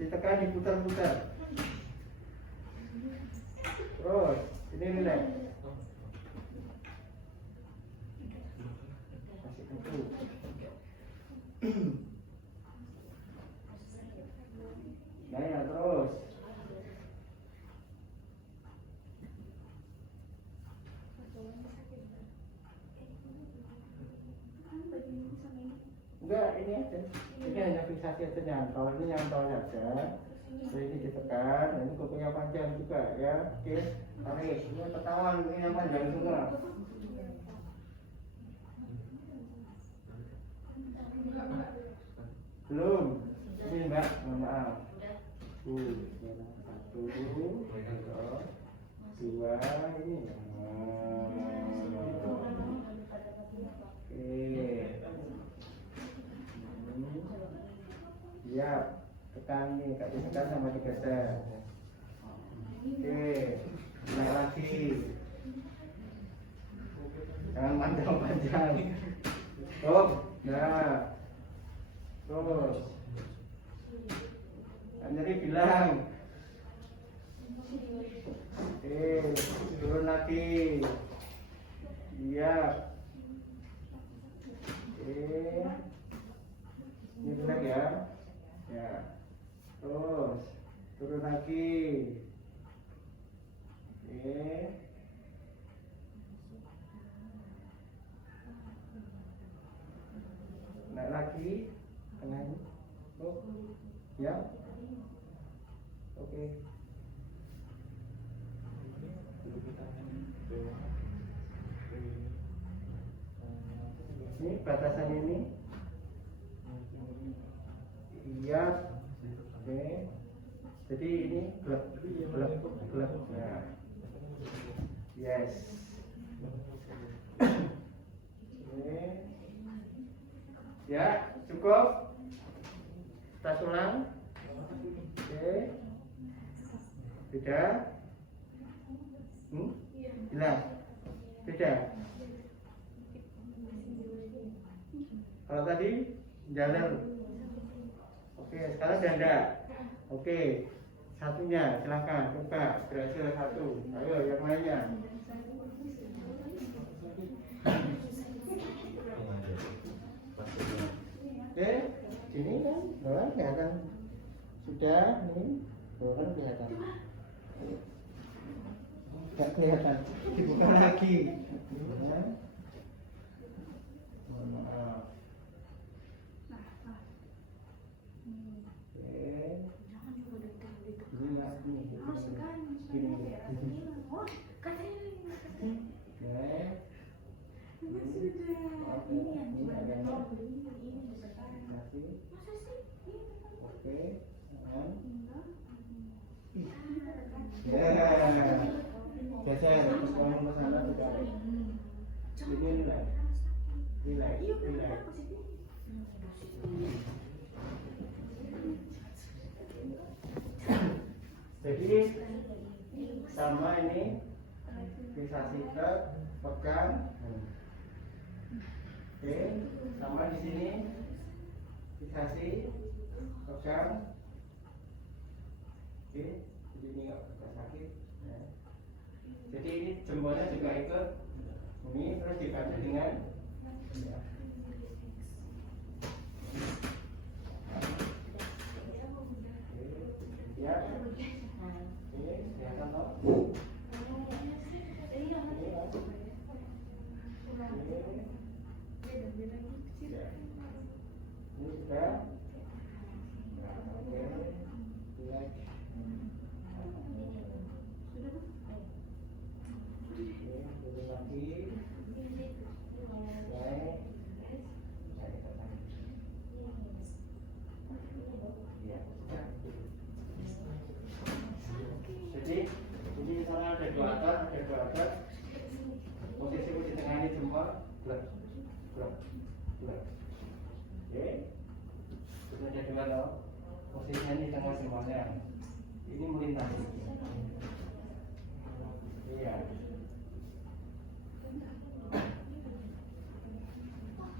Ditekan, diputar-putar. Terus, ini relax. Masih tentu. Nah, ya, terus. Enggak, ini aja. Ini hanya fiksasi aja nyantol, ini nyantol aja. Jadi ini ditekan, ini kukunya panjang juga ya. Oke, tarik. Ini ketahuan, ini yang panjang semua. Belum. Ini mbak, mohon maaf. Satu, dua, ini. Ya, tekan nih, kak ditekan sama digeser. Oke, naik lagi. Jangan panjang-panjang. Stop. Nah, terus. Nyeri bilang. Oke, turun lagi. Iya. Oke. Ini benar ya. Ya. Terus turun lagi. Oke. Naik lagi. Tengah ini. Oh. Ya. Oke. Ini batasan ini. Iya. Oke. Jadi ini gelap. Nah. Yes. Oke. Ya, cukup. Kita ulang. Oke. Beda. Jelas. Beda. Kalau tadi jalan. Oke, sekarang ganda. Oke, satunya silahkan coba berhasil satu. Ayo yang lainnya. Oke, sini kan, bawah kelihatan. Sudah, ini bawah kan kelihatan. Gak kelihatan. Dibuka lagi. Ya. Mohon maaf. Geser, sekolah ke sana juga. Ini nilai. Jadi sama ini fiksasi ke pegang. Oke, sama di sini kasih pegang. Oke, jadi ini nggak sakit. Ya. Jadi ini jempolnya juga ikut ini, terus dibantu dengan ya. Ya, ini kelihatan toh? Ya. Ini sudah. Nah, oke, relax. Turun lagi. Naik. Ya, sudah. Jadi ini misalnya ada dua otot. Posisi di tengah ini jempol, blek. Oke. Sudah ada dua loh. Posisinya di tengah jempolnya. Ini melintasi. Iya.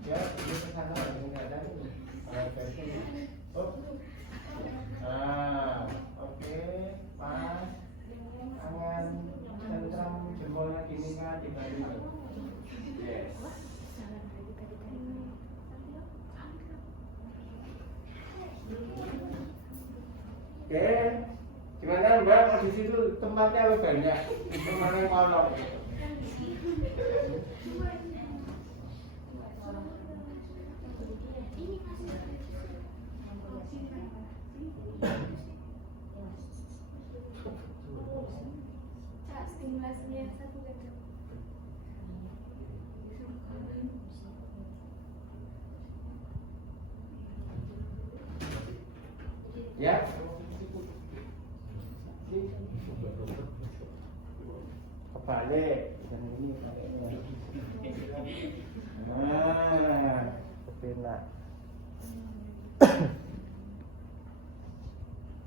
Ya, ini kesana menghadap. Oh. Ah, oke, pas. Tangan sentram jempolnya gini kan dibalik. Yes. Oke, gimana Mbak, posisi itu tempatnya lebih banyak, mana yang kolong? Stimulasinya satu jam. Ya. Kebalik dan ini kepala.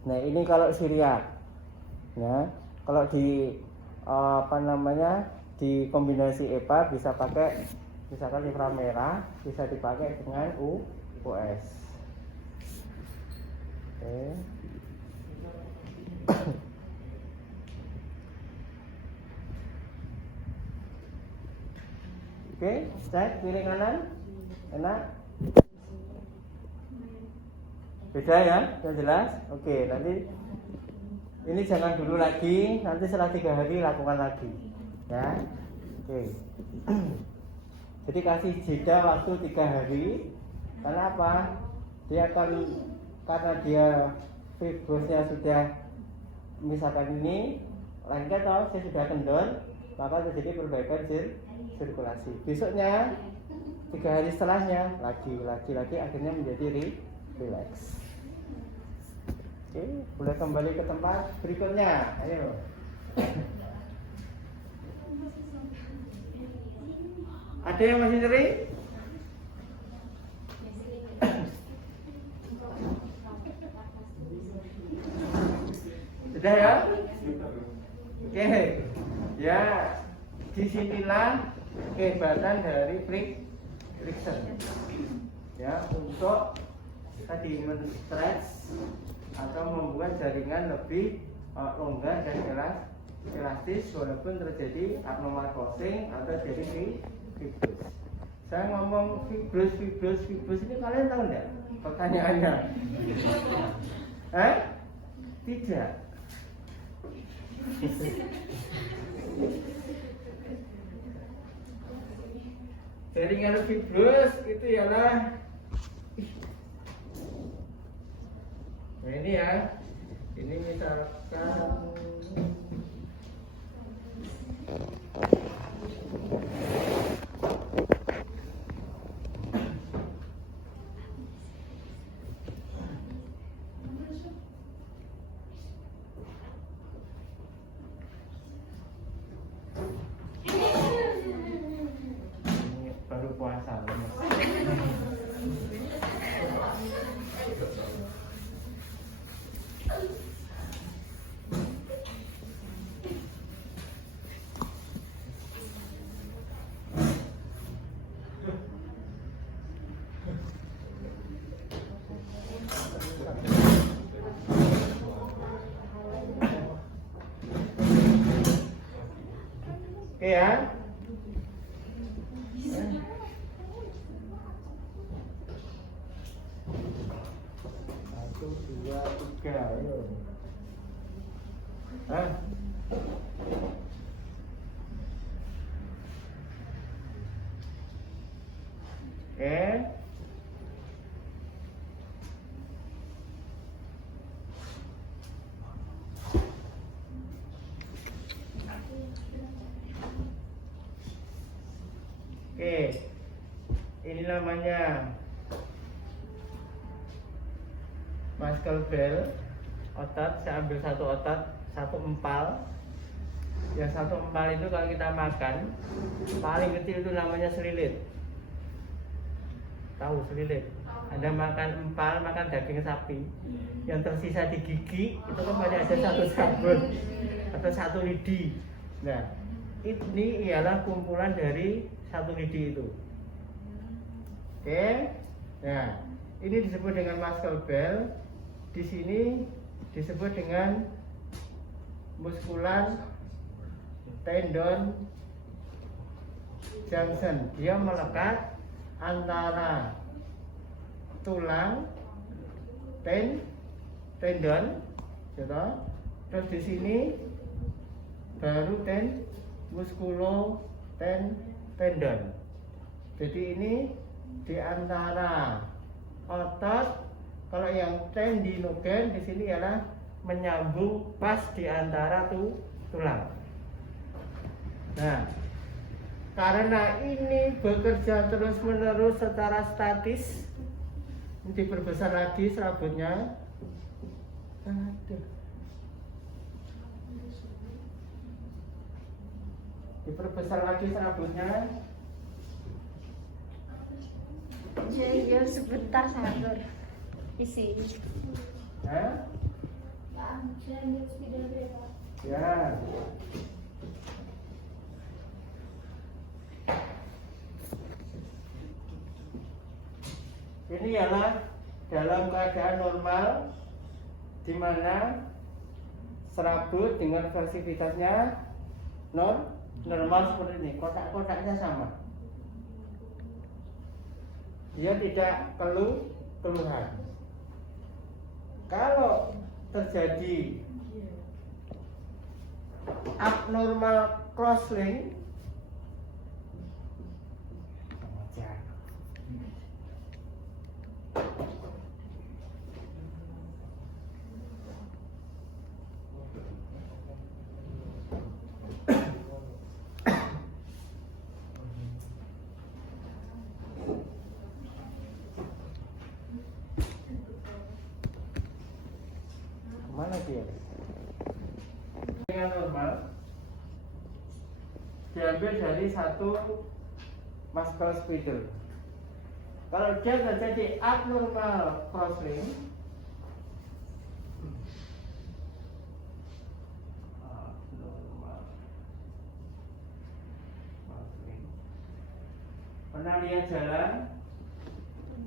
Nah ini kalau siriat, ya kalau di di kombinasi EPA bisa pakai misalkan inframerah, bisa dipakai dengan US. Oke. Oke, cek kiri kanan, enak. Beda ya, yang jelas. Oke, nanti ini jangan dulu lagi, nanti setelah 3 hari lakukan lagi, ya. Oke. Jadi kasih jeda waktu 3 hari. Karena apa? Karena dia fibrosnya sudah misalkan ini lengket atau saya sudah kendor, maka terjadi perbaikan sirkulasi. Besoknya 3 hari setelahnya lagi akhirnya menjadi relax. Oke, boleh kembali ke tempat berikutnya. Ayo. Ada yang masih nyeri? Sudah ya? Oke. Ya, disinilah kehebatan dari friction. Ya, untuk tadi men-stretch atau membuat jaringan lebih longgar dan elastis walaupun terjadi abnormal crossing atau jadi fibrous. Saya ngomong fibrous ini kalian tahu enggak pertanyaannya? Tidak. Jaringan fibrous itu ialah nah ini ya, ini misalkan ini baru puasa. Oke ya. Satu, dua, tiga, ayo. Hah? Oke. Oke, ini namanya muscle bell, otot. Saya ambil satu otot, satu empal. Yang satu empal itu kalau kita makan, paling kecil itu namanya selilit. Tahu selilit? Anda makan empal, makan daging sapi, yang tersisa di gigi itu kan hanya ada satu sabun atau satu lidi. Nah, ini ialah kumpulan dari satu lidi itu. Oke. Nah, ini disebut dengan muscle bell. Di sini disebut dengan muskulan tendon junction. Dia melekat antara tulang tendon, gitu. Terus di sini baru muskulo tendon. Jadi ini di antara otot. Kalau yang tendinogen di sini ialah menyambung pas di antara tulang. Nah, karena ini bekerja terus-menerus secara statis, diperbesar lagi serabutnya. Aduh. Diperbesar lagi serabutnya. Ya sebentar Sandor. Isi. Hah? Saya ambil speeder berapa? Ya. Ini ialah dalam keadaan normal, di mana serabut dengan versibilitasnya normal seperti ini, kotak-kotaknya sama. Dia tidak keluhan. Kalau terjadi abnormal crosslink, mana dia? Yang normal diambil dari satu muscle spindle. Kalau dia terjadi abnormal crosslink, pernah lihat jalan?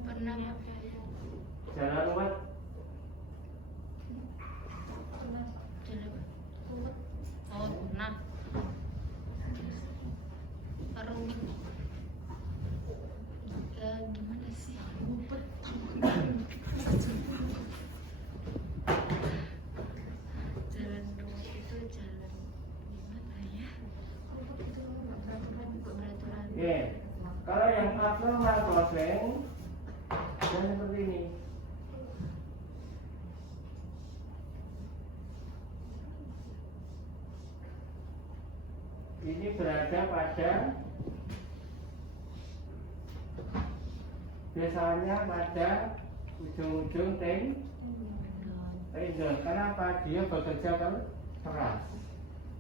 Pernah. Jalan ruwet? Oh, pernah. Rumit. Ya, gimana sih? Jalan rumit itu jalan gimana ya? Beraturan. Oke. Kalau yang abnormal crosslink, dan seperti ini. Ini berada pada, biasanya pada ujung-ujung tendon. Kenapa? Dia bekerja keras.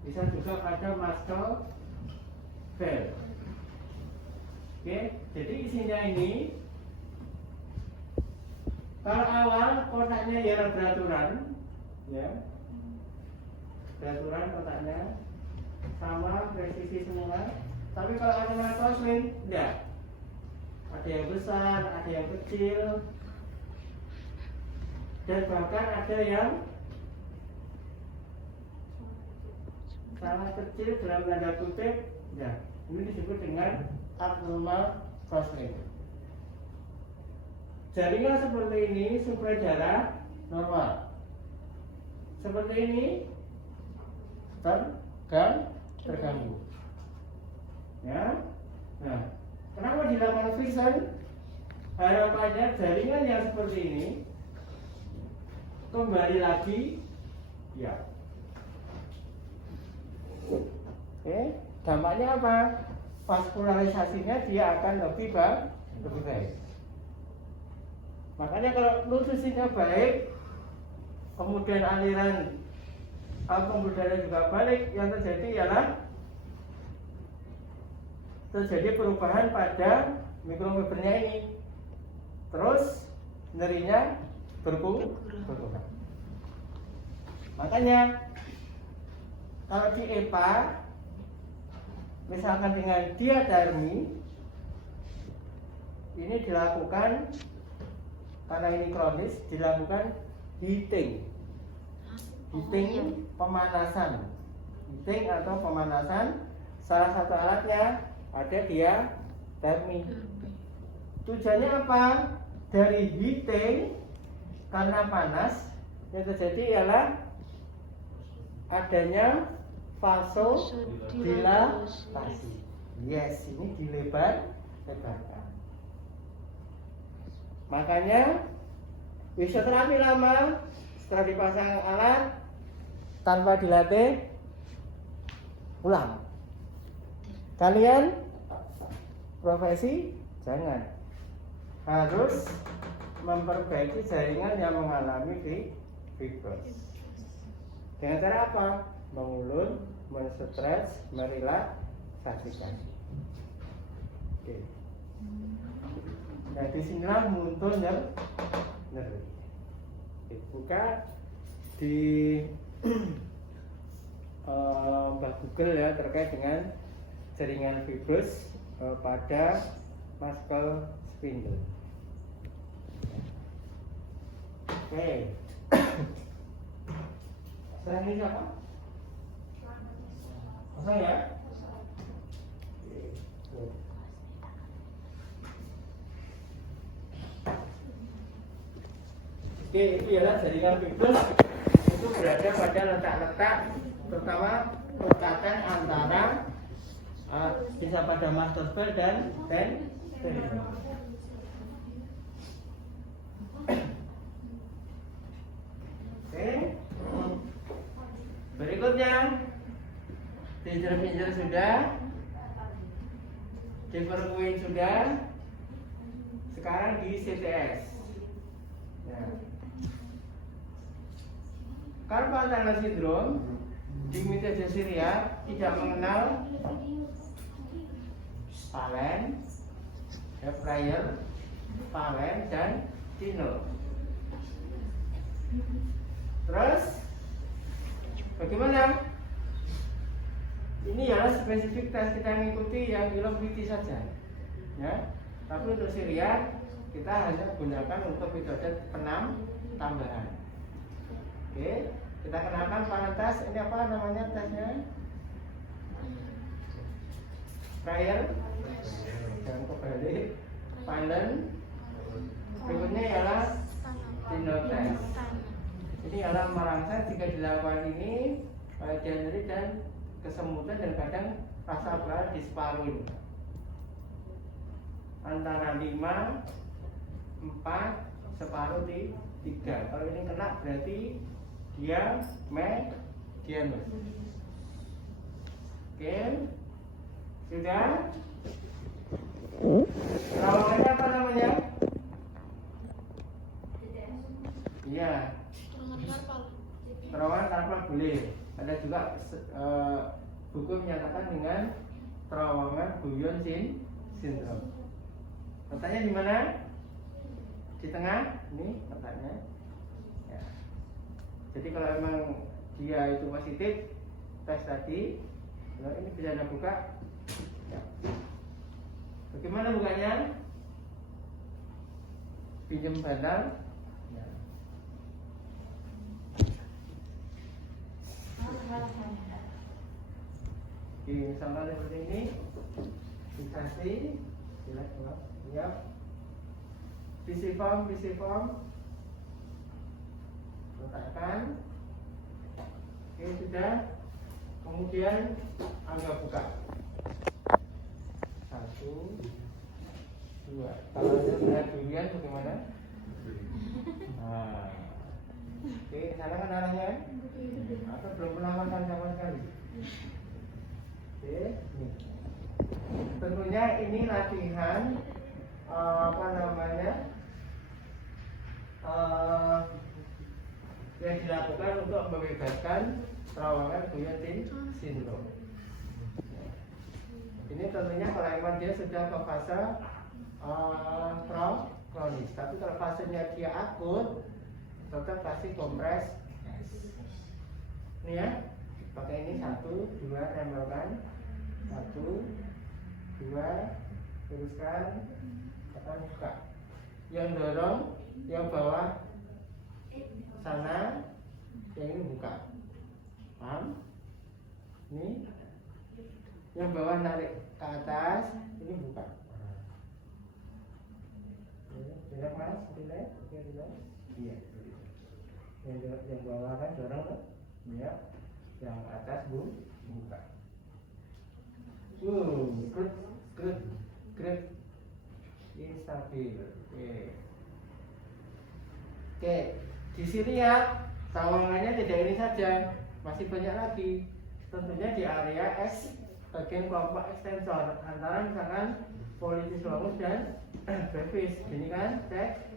Bisa juga pada muscle bell. Oke, jadi isinya ini, kalau awal kotaknya ya beraturan, ya, beraturan kotaknya sama, presisi semua. Tapi kalau ada crosslink, enggak. Ada yang besar, ada yang kecil. dan bahkan ada yang sangat kecil dalam tanda kutip, ya ini disebut dengan abnormal crossing. Jaringan seperti ini suplai darah normal, seperti ini terganggu. Ya, nah, kenapa dilakukan vision? Harapannya jaringan yang seperti ini kembali lagi, ya. Oke, dampaknya apa? Vaskularisasinya dia akan lebih baik. Makanya kalau nutrisinya baik, kemudian aliran pembuluh darah juga balik, yang terjadi ialah terjadi perubahan pada mikrofibernya ini. Terus nyerinya berkurang. Makanya kalau di EPA misalkan dengan diadermi ini dilakukan, karena ini kronis, dilakukan heating pemanasan. Heating atau pemanasan, salah satu alatnya ada diadermi. Tujuannya apa? Dari heating, karena panas, yang terjadi ialah adanya vasodilatasi. Yes, ini dilebarkan. Makanya fisioterapi lama setelah dipasang alat tanpa dilatih pulang. Kalian profesi jangan, harus memperbaiki jaringan yang mengalami fibrosis. Dengan cara apa? Mengulur, menstretch, merelaksasikan. Oke. Nah, disinilah muncul nyeri. Buka di Mbah Google ya terkait dengan jaringan fibrosis pada muscle spindle. Oke. Sekarang ini apa? Kosong ya? Oke, itu ialah jaringan fibrosis. Itu berada pada letak-letak, terutama lekatan antara bisa pada mastosphere dan tendon. Oke. Berikutnya, pinjer sudah, Diverquin sudah, sekarang di CTS. Ya. Carpal tunnel syndrome di mitocondria tidak mengenal palen, prior, palen dan tino. Terus bagaimana? Ini adalah spesifik tes kita mengikuti yang velocity saja, ya. Tapi untuk Syria kita hanya gunakan untuk metode penam tambahan. Oke, kita kenalkan pada tes ini apa namanya tesnya? Trial dan kembali palen. Berikutnya ialah tino test. Ini adalah merangsang jika dilakukan ini nyeri dan kesemutan dan kadang rasa berat di separuh ini. Antara 5, 4, separuh di 3. Kalau ini kena berarti dia medianus. Oke, sudah. Terawangannya apa namanya? Iya. Terawangan karpal boleh. Ada juga buku menyatakan dengan terawangan Bouillon syndrome. Letaknya di mana? Di tengah. Ini letaknya. Ya. Jadi kalau memang dia itu positif tes tadi, nah ini bisa Anda buka. Ya. Bagaimana bukanya? Pinjam bantal. Ya. Oke, sama seperti ini. Dikasih, lihat, PC form, letakkan. Oke, sudah. Kemudian angka buka. 1, 2. Kalau lihat durian bagaimana? Nah. Oke, sana kan arahnya? Atau belum pernah makan sama sekali? Oke, nih. Tentunya ini latihan yang dilakukan untuk membebaskan terowongan Guillotine syndrome. Ini tentunya kalau emang dia sudah ke fase kronis, tapi kalau fasenya dia akut, tetap kasih kompres. Ini ya, pakai ini 1, 2, tempelkan, 1, 2, teruskan, tekan buka. Yang dorong, yang bawah sana, yang ini buka. Paham? Ini yang bawah narik ke atas, ini buka. Lihat mas, lihat. Iya. Yang bawah kan dorong kan? Ya. Yang atas buka. Grip. Ini stabil. Oke. Di sini ya, terowongannya tidak ini saja, masih banyak lagi. Tentunya di area X, bagian kelompok ekstensor antara misalkan politis longus dan brevis. Ini kan, cek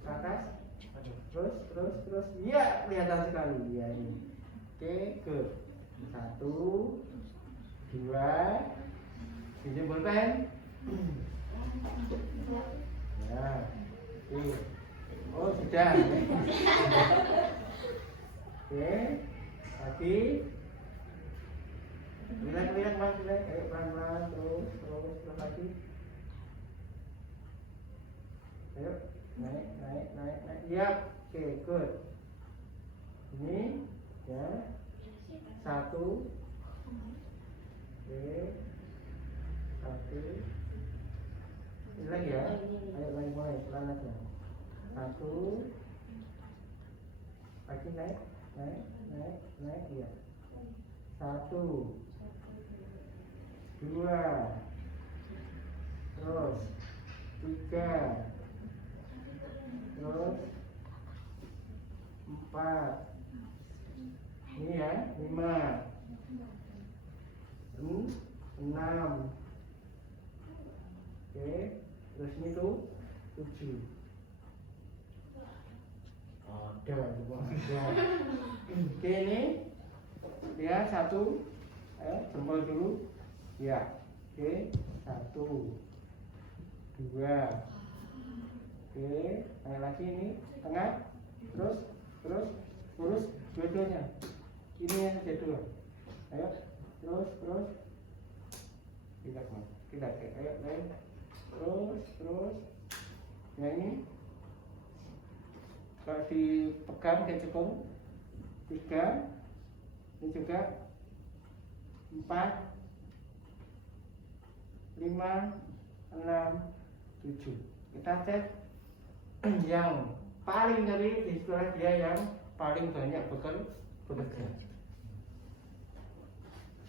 ke atas, terus, iya kelihatan sekali. Ya ini. Oke, good. 1, 2, pinjam pulpen. Ya, oke. Oh sudah. Oke, lagi. Lihat mas, ayo pelan-pelan, terus lagi. Ayo, naik. Iya, oke, good. Ini, ya, 1. Oke, 1. Ini lagi ya, ayo lagi mulai, pelan aja. 1. Lagi naik, iya. 1, 2, terus 3, terus 4, ini ya, 5, 6, oke, terus ini tuh 7. Ada. Oke, ini ya 1, jempol dulu. Ya, oke, 1, 2, oke, naik lagi ini tengah, terus lurus dua-duanya. Ini yang saja dua. Ayo, terus. Kita, ayo, lain. Terus. Ya ini. Kalau dipegang ke cekung 3, ini juga 4, 5, 6, 7. Kita cek yang paling ngeri di sekolah dia yang paling banyak bekerja.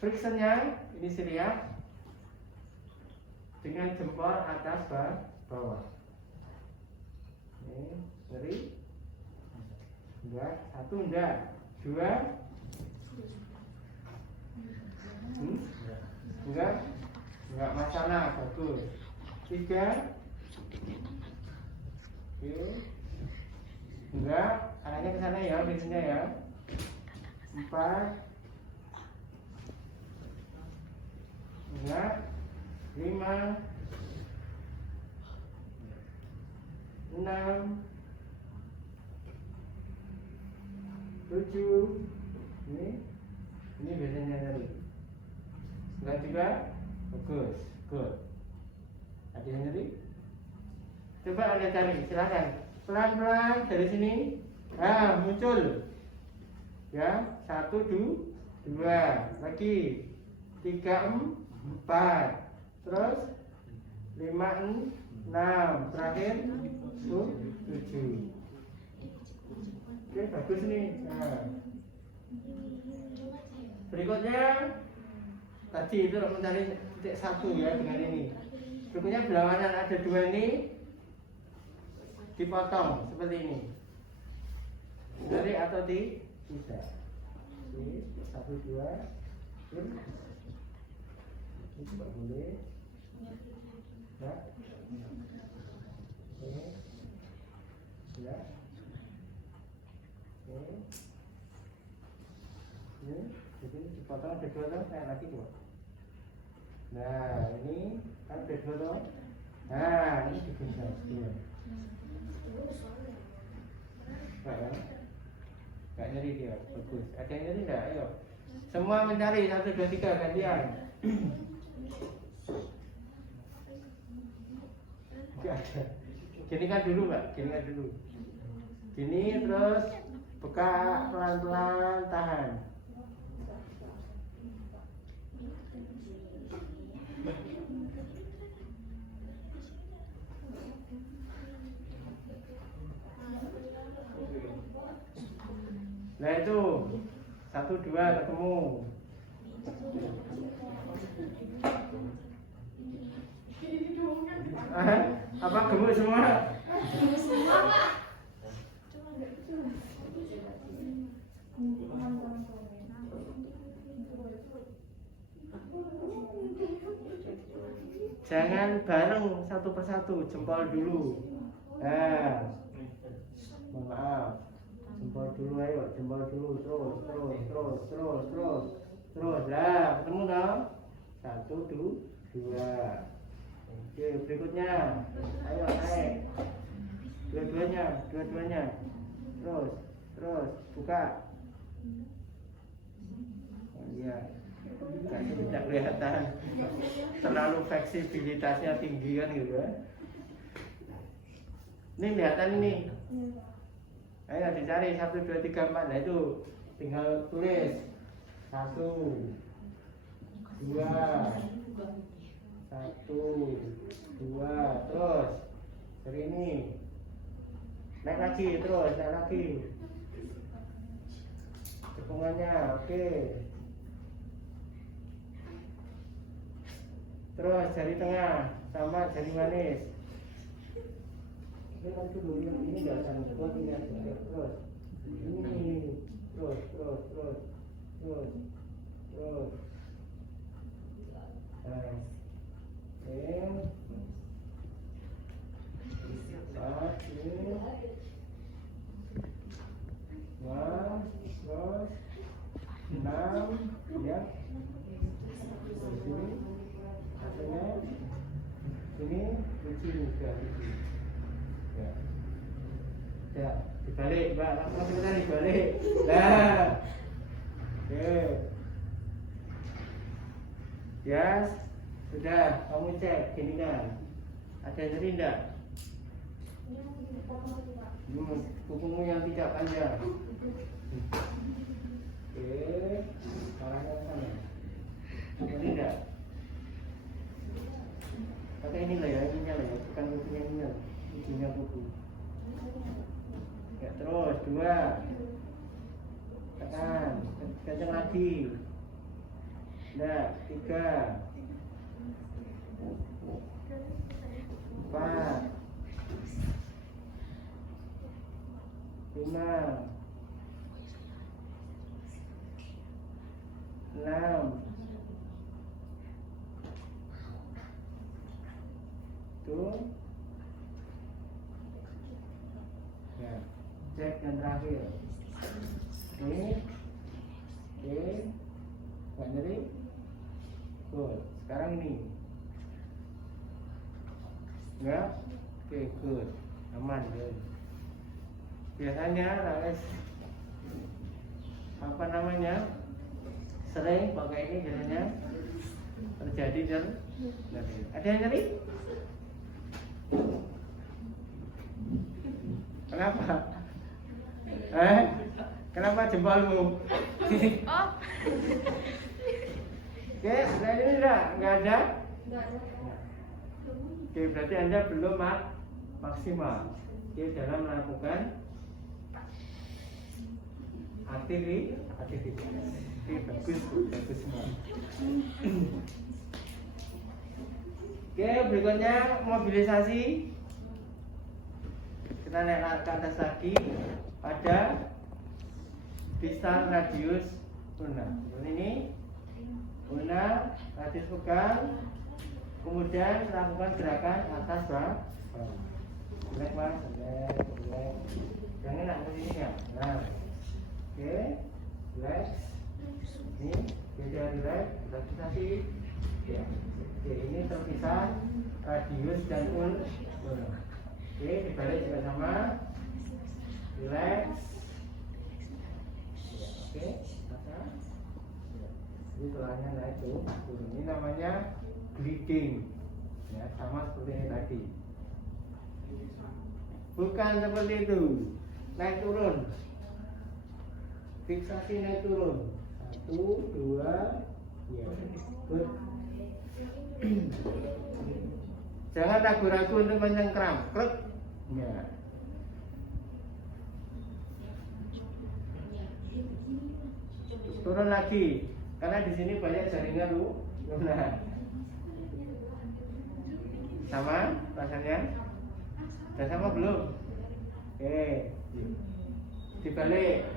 Frictionnya ini lihat dengan jempol atas bawah. Ini ngeri. Enggak, 1 enggak, 2 enggak masalah, bagus. 3 oke, enggak, arahnya ke sana ya, biasanya ya. 4 enggak, 5 6 7, ini biasanya dari enggak juga, bagus, good. Ada yang nyeri? Coba Anda cari, silakan pelan-pelan dari sini. Muncul Ya, 1, 2, lagi 3, 4, terus 5, 6, terakhir 7. Oke, bagus nih. Nah, berikutnya tadi itu mencari titik 1 ya dengan ini. Berikutnya berlawanan ada 2 ini dipotong seperti ini. Dari atau tidak? Ini 1, 2. Ini coba boleh. Ya. Oke. Ya. Oke. Ini jadi dipotong ada 2 kan kayak lagi 2. Nah, ini kan ada 2 toh. Nah, ini digenjot 2. Enggak nyeri dia, bagus. Ada yang nyeri enggak? Ayo. Semua mencari 1, 2, 3 gantian. Enggak ada. Gini kan dulu, Mbak. Gini kan dulu. Gini terus buka pelan-pelan, tahan. Nah itu 1, 2 ketemu. Apa gemuk semua? Jangan bareng satu persatu, jempol dulu. Nah, mohon maaf. Jempol dulu, ayo, jempol dulu, terus, lah, ketemu dong. 1, 2. Oke, berikutnya, ayo naik. Dua-duanya, terus, buka. Oh, iya, kayaknya tidak kelihatan. Terlalu fleksibilitasnya tinggi kan gitu ya. Ini kelihatan ini. Ayo dicari 1, 2, 3, 4. Nah itu tinggal tulis 1, 2, 2, terus dari ini naik lagi, terus naik lagi cekungannya, oke. Terus jari tengah sama jari manis. Ini kan dulu, ini enggak akan kuat ini aja. Terus ini, terus. Ya. Ini kunci juga. Ya. Ya, dibalik, Mbak. Langsung kita dibalik. Nah. Oke. Ya, sudah. Kamu cek gini kan. Ada nyeri enggak? Punggung yang tidak panjang. Oke. Palanya ke sana. Nyeri enggak? Pakai ini lah ya, ininya lah ya, bukan kukunya ini lah, ujungnya kuku. Ya terus 2, tekan, kencang lagi. Nah 3, 4, 5, 6. Tuh. Ya, cek yang terakhir. Ini, nggak nyeri. Good. Sekarang ini. Enggak? Oke, good. Aman, good. Biasanya nangis apa namanya? Sering pakai ini biasanya terjadi dan ada yang nyeri? Kenapa? Kenapa jempolmu? Oh, Oke, selain ini enggak ada? Enggak ada. Oke, berarti Anda belum maksimal. Oke, dalam melakukan aktivitas. Oke, bagus semua. Oke, berikutnya mobilisasi. Kita naik ke atas lagi pada pisang radius guna. Ini guna radius pegang, kemudian lakukan gerakan atas bawah. Relax mas, relax. Jangan nak begini ya. Nah, oke, relax. Ini beda relax, relaksasi. Ya, oke, ini terpisah radius dan guna. Oke, dibalik juga sama. Relax. Oke, atas. Ini tulangnya naik turun. Ini namanya gliding. Ya, sama seperti ini tadi. Bukan seperti itu. Naik turun. Fiksasi naik turun. 1, 2, ya. Good. Jangan ragu-ragu untuk menyengkram. Krek. Ya. Turun lagi. Karena di sini banyak jaringan lunak. Sama rasanya? Sudah sama belum? Oke. Dibalik.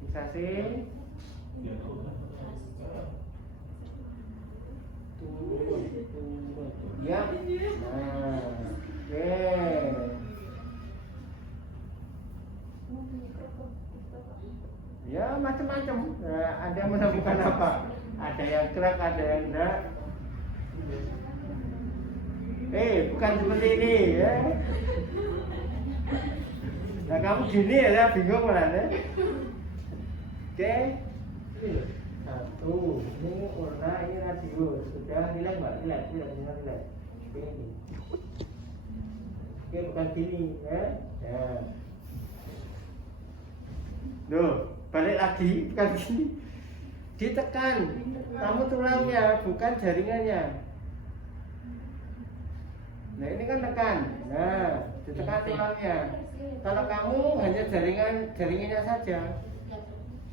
Fiksasi. Turun. Ya. Nah. Oke. Ya macam-macam. Nah, Anda menemukan apa? Ada yang kerak, ada yang enggak. Bukan seperti ini ya. Nah kamu gini ya, bingung mana? Oke. 1. Ini warna, ini radius. Sudah relax mbak, relax. Oke, ini. Oke, bukan gini ya. Ya. Loh, balik lagi, bukan gini. Ditekan. Kamu tulangnya, bukan jaringannya. Nah ini kan tekan. Nah, ditekan tulangnya. Kalau kamu hanya jaringannya saja.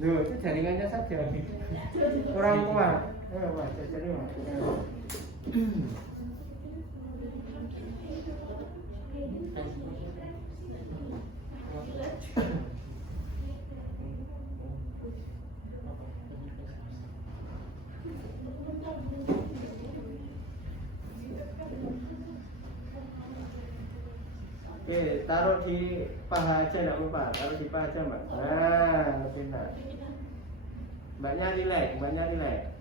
Loh, itu jaringannya saja. Kurang kuat. Mas, jadi mas. Oke, taruh di paha aja, enggak lupa. Taruh di paha aja, Mbak. Nah, lebih enak. Mbaknya relax.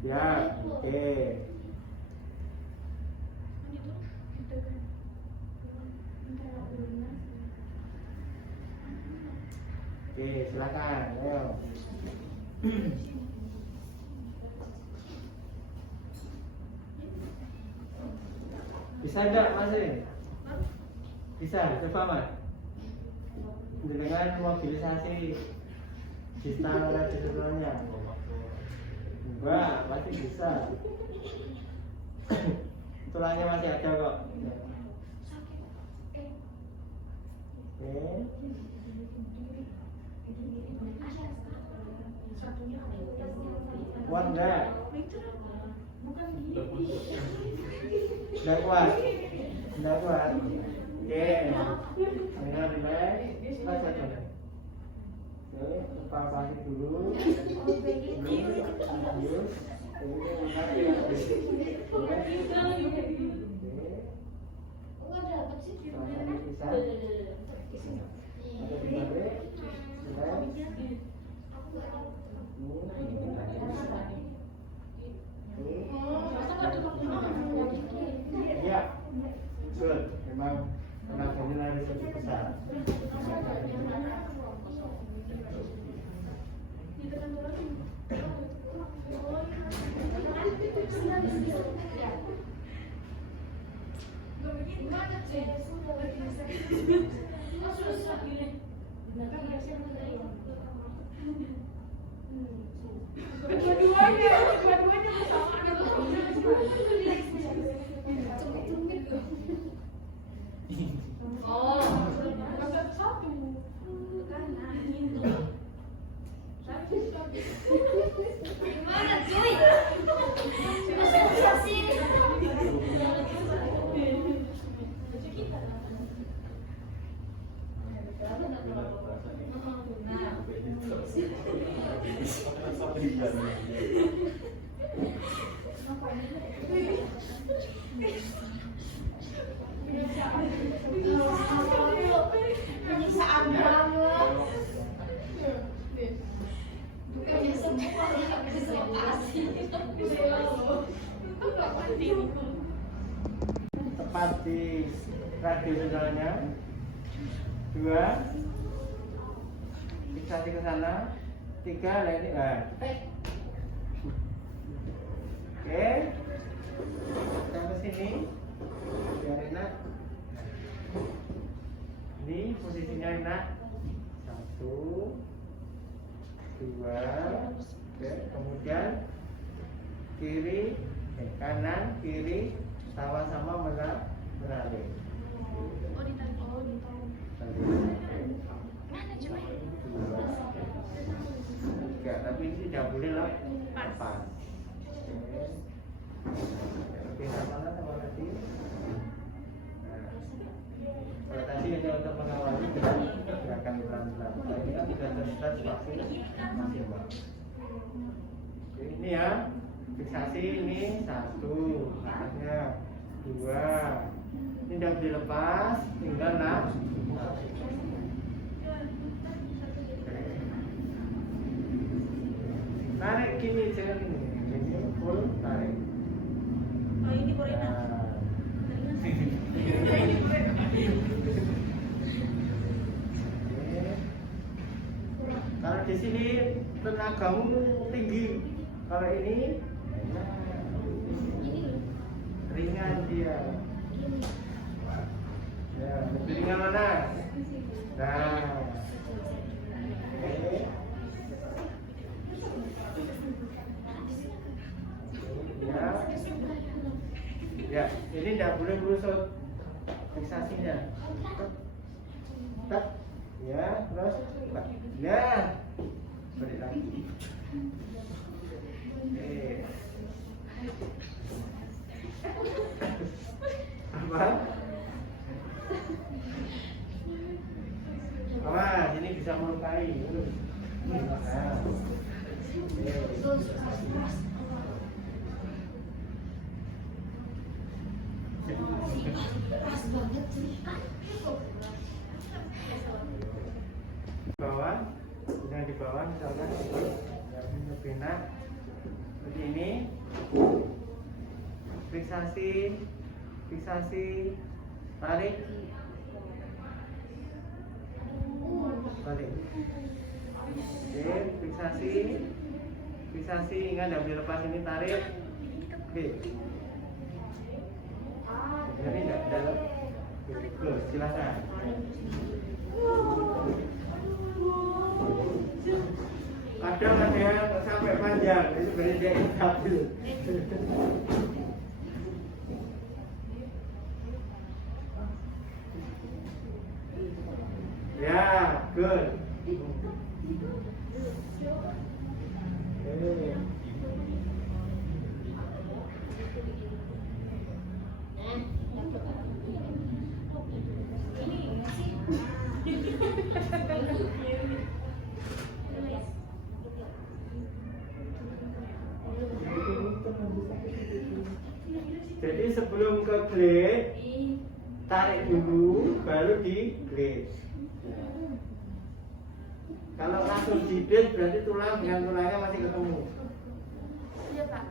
Ya, oke. Oke, silakan. Ayo. Bisa enggak masih? Bisa, coba mas. Dengan mobilisasi di stang radiusnya. Enggak, pasti bisa. Tulangnya masih ada kok. Oke. Kuat enggak? Enggak kuat. Oke. Ini relax. Oke, papa dulu. Iya, good. Memang tenaganya harus lebih besar. Gimana sih? Susah pilih. Belakang biasanya ada yang. Dua-duanya oh, satu. Gimana cuy? Susah sih. Penyiksaan banget. Bukannya semua yang dislokasi. Tepat di radiusnya. 2 fiksasi ke sana. 3 lah ini. Oke. Sampai sini. Biar enak. Ini posisinya enak. 1 2. Oke. Kemudian kiri, kanan, kiri sama-sama mengalir. Oh ditarik. Mana coba? 2 3, tapi ini tidak boleh lah. Pas. Oke, sama tadi. Kalau tadi hanya untuk mengawali gerakan pelan-pelan. Ini kan tidak terstart maksimal. Oke, ini ya. Fiksasi ini 1, atasnya 2. Ini tidak dilepas, tinggal tarik gini, jangan ini. Ini full tarik. Oh ini Korena. Kalau di sini tenagamu tinggi, kalau ini ringan dia. Ya, lebih ringan mana? Nah, oke. Ya, ini tidak boleh merusut fiksasinya. Tak, ya, terus, ya, balik lagi. Apa? Awas, ini bisa melukai. Nah. Pas banget sih. Bawah, yang di bawah misalkan lebih enak seperti ini. Fiksasi, tarik, balik. Oke, fiksasi, ingat tidak boleh lepas ini, tarik. Oke. Jadi tidak dalam. Close, silakan. Kadang ada yang sampai panjang, itu berarti dia instabil. Ya, good. Jadi sebelum ke glade, tarik dulu, baru di glade. Kalau langsung di glade berarti tulang dengan tulangnya masih ketemu. Iya Pak.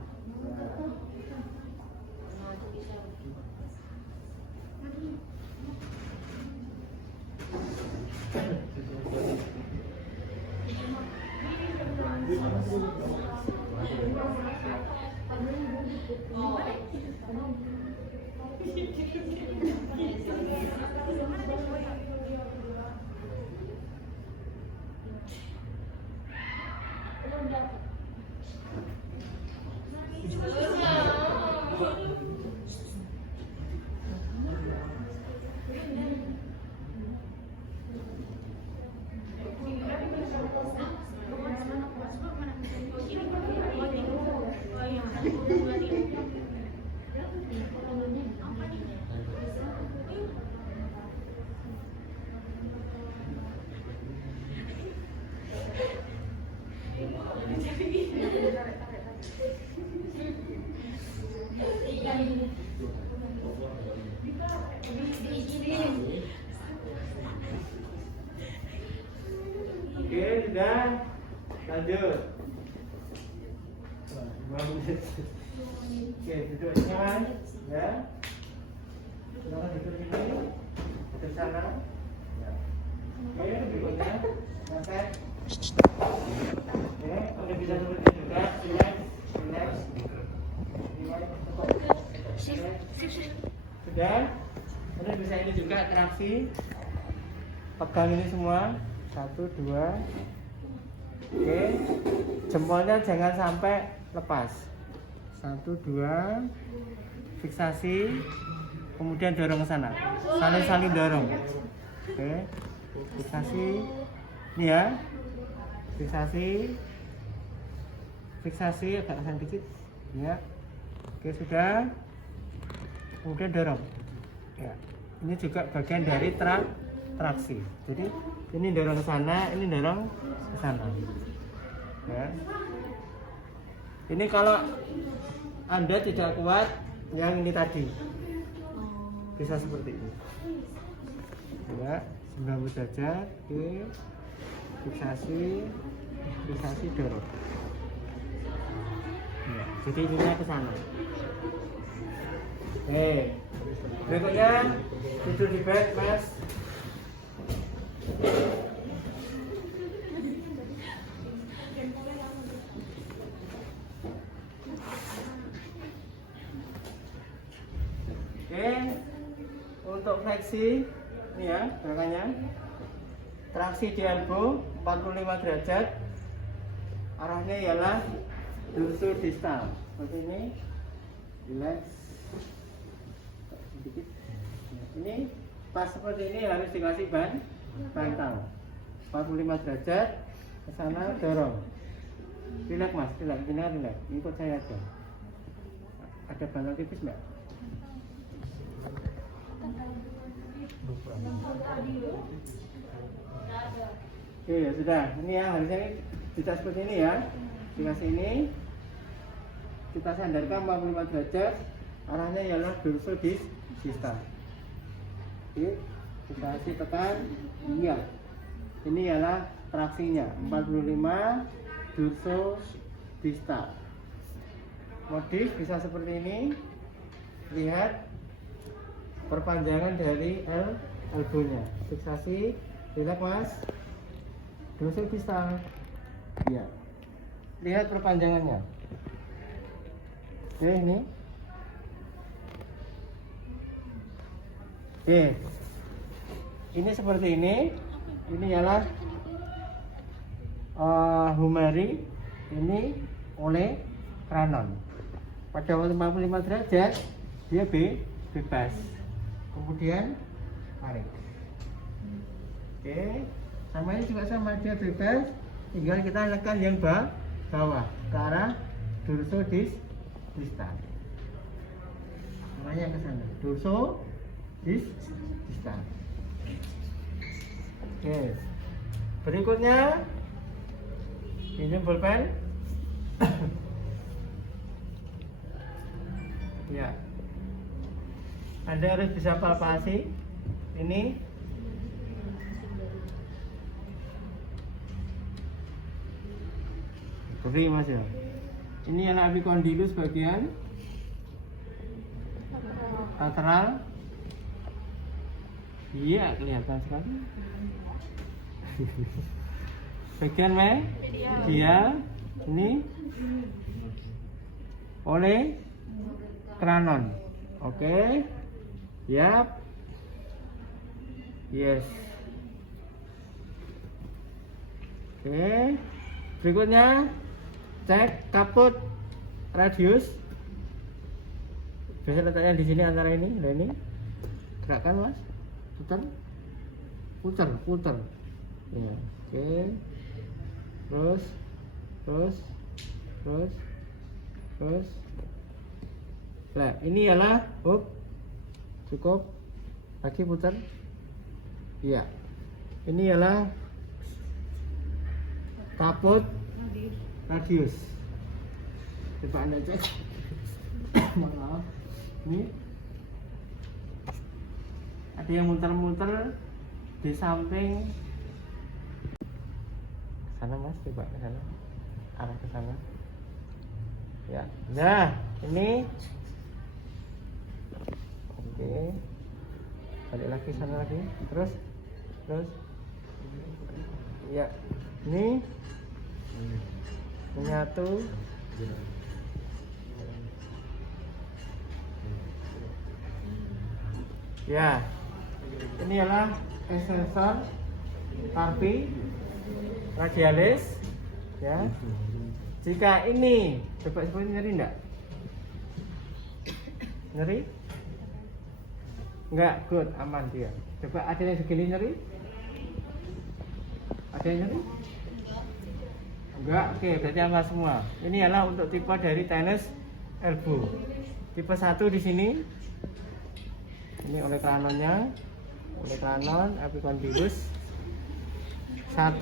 Oke, sudah. Lanjut. Oke, duduk nyaman, ya. Silakan duduk sini, duduk sana. Ya. Oke, berikutnya, sampai. Oke, Anda bisa seperti juga. Relax, relax, relax. Oke. Sudah. Anda bisa ini juga traksi. Pegang ini semua. 1, 2. Oke, jempolnya jangan sampai lepas. 1, 2. Fiksasi. Kemudian dorong ke sana. Saling dorong. Oke. Fiksasi. Ini ya. Fiksasi. Fiksasi agak kesan dikit. Ya. Oke, sudah. Kemudian dorong. Ya. Ini juga bagian dari traksi. Jadi ini dorong ke sana, ini dorong ke sana. Ya. Ini kalau Anda tidak kuat yang ini tadi, bisa seperti ini. Ya, 90 derajat. Oke. Fiksasi dorong. Ya, jadi ininya ke sana. Oke. Berikutnya tidur di bed, Mas. Oke, untuk fleksi ini ya gerakannya, traksi di elbow 45 derajat, arahnya ialah dorsodistal seperti ini. Relax sedikit. Ini pas seperti ini harus dikasih bantal 45 derajat ke sana, dorong. Relax Mas, relax, relax. Ikut saya aja. Ada bantal tipis enggak? Oke, ya sudah. Ini ya harusnya bisa seperti ini ya. Dikasih ini, kita sandarkan 45 derajat. Arahnya ialah dorsodistal. Oke, kita kasih tekan. Iya. Ini ialah traksinya 45 dorsodistal. Modif bisa seperti ini. Lihat perpanjangan dari elbow-nya. Fiksasi, relax Mas. Dorsodistal. Iya. Lihat perpanjangannya. Oke, ini. Oke. Ini seperti ini. Ini ialah Humeri. Ini oleh Cranon. Pada waktu 45 derajat dia bebas. Kemudian tarik. Oke, sama ini juga sama, dia bebas. Tinggal kita tekan yang bawah ke arah dorsodistal. Namanya ke sana. Dorsodistal. Oke. Berikutnya pinjam pulpen. Ya. Anda harus bisa palpasi ini. Oke Mas ya. Ini adalah epicondylus bagian lateral. Iya, kelihatan sekali. Bagian dia ini oleh Cranon. Oke. Yap. Yes. Oke. Berikutnya cek kaput radius. Biasa letaknya di sini antara ini. Nah ini. Gerakkan Mas. Putar. Ya. Oke. Terus. Nah, ini ialah cukup. Lagi putar. Iya. Ini ialah kaput radius. Coba Anda cek. Maaf. Ini ada yang muter-muter di samping sana Mas, coba ke sana. Arah ke sana. Ya. Nah, ini oke. Balik lagi sana lagi. Terus. Ya. Ini menyatu. Ya. Ini adalah extensor carpi radialis. Ya. Jika ini, coba seperti nyeri enggak? Nyeri? Enggak, good, aman dia. Coba ada yang segini nyeri? Ada yang nyeri? Enggak, oke, berarti aman semua. Ini adalah untuk tipe dari tennis elbow. Tipe 1 di sini. Ini oleh kranonnya. Oleh kranon epicondylus 1.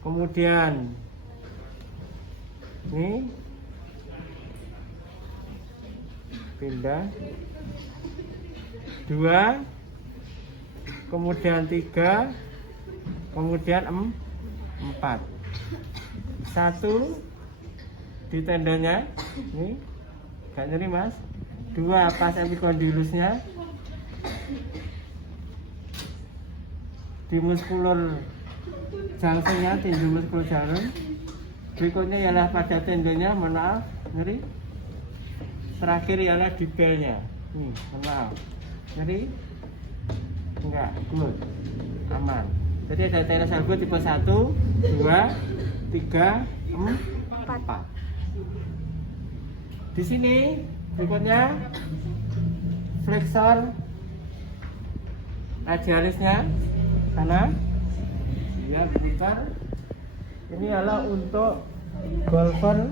Kemudian ini pindah 2, kemudian 3, kemudian 4. 1 di tendonnya ini gak nyeri Mas. 2 pas epicondylusnya, di muskulur jangsennya, tinju muskulur jarum. Berikutnya ialah pada tendonnya, mohon maaf, nyeri. Terakhir ialah di belnya. Nih, mohon maaf, nyeri? Enggak, good, aman. Jadi ada tennis elbow tipe 1, 2, 3, 4. Di sini berikutnya flexor radialisnya sana. Ya, putar. Ini adalah untuk golfer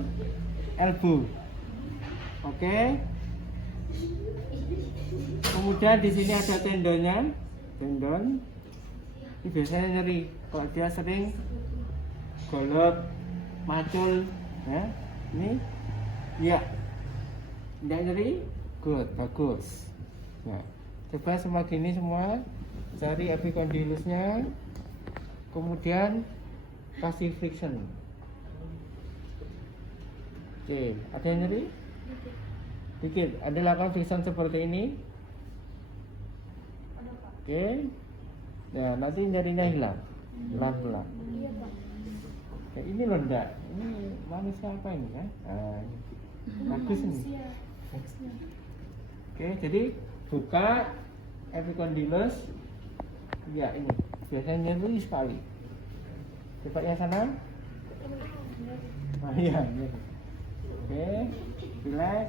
elbow. Oke. Kemudian di sini ada tendonnya. Tendon. Ini biasanya nyeri kalau dia sering golok, macul, ya. Ini ya. Tidak nyeri? Good, bagus. Nah, coba semua gini semua. Cari epicondylusnya. Kemudian kasih friction. Oke, ada yang nyeri? Dikit. Ada lakukan friction seperti ini. Oke. Nah, nanti nyerinya hilang. Pelan-pelan. Oke, ini loh enggak. Ini manusia apa ini kan? Bagus ini. Oke, jadi buka epicondylus. Ya, ini biasanya nyeri sekali. Coba yang sana. Iya. Oke, relax.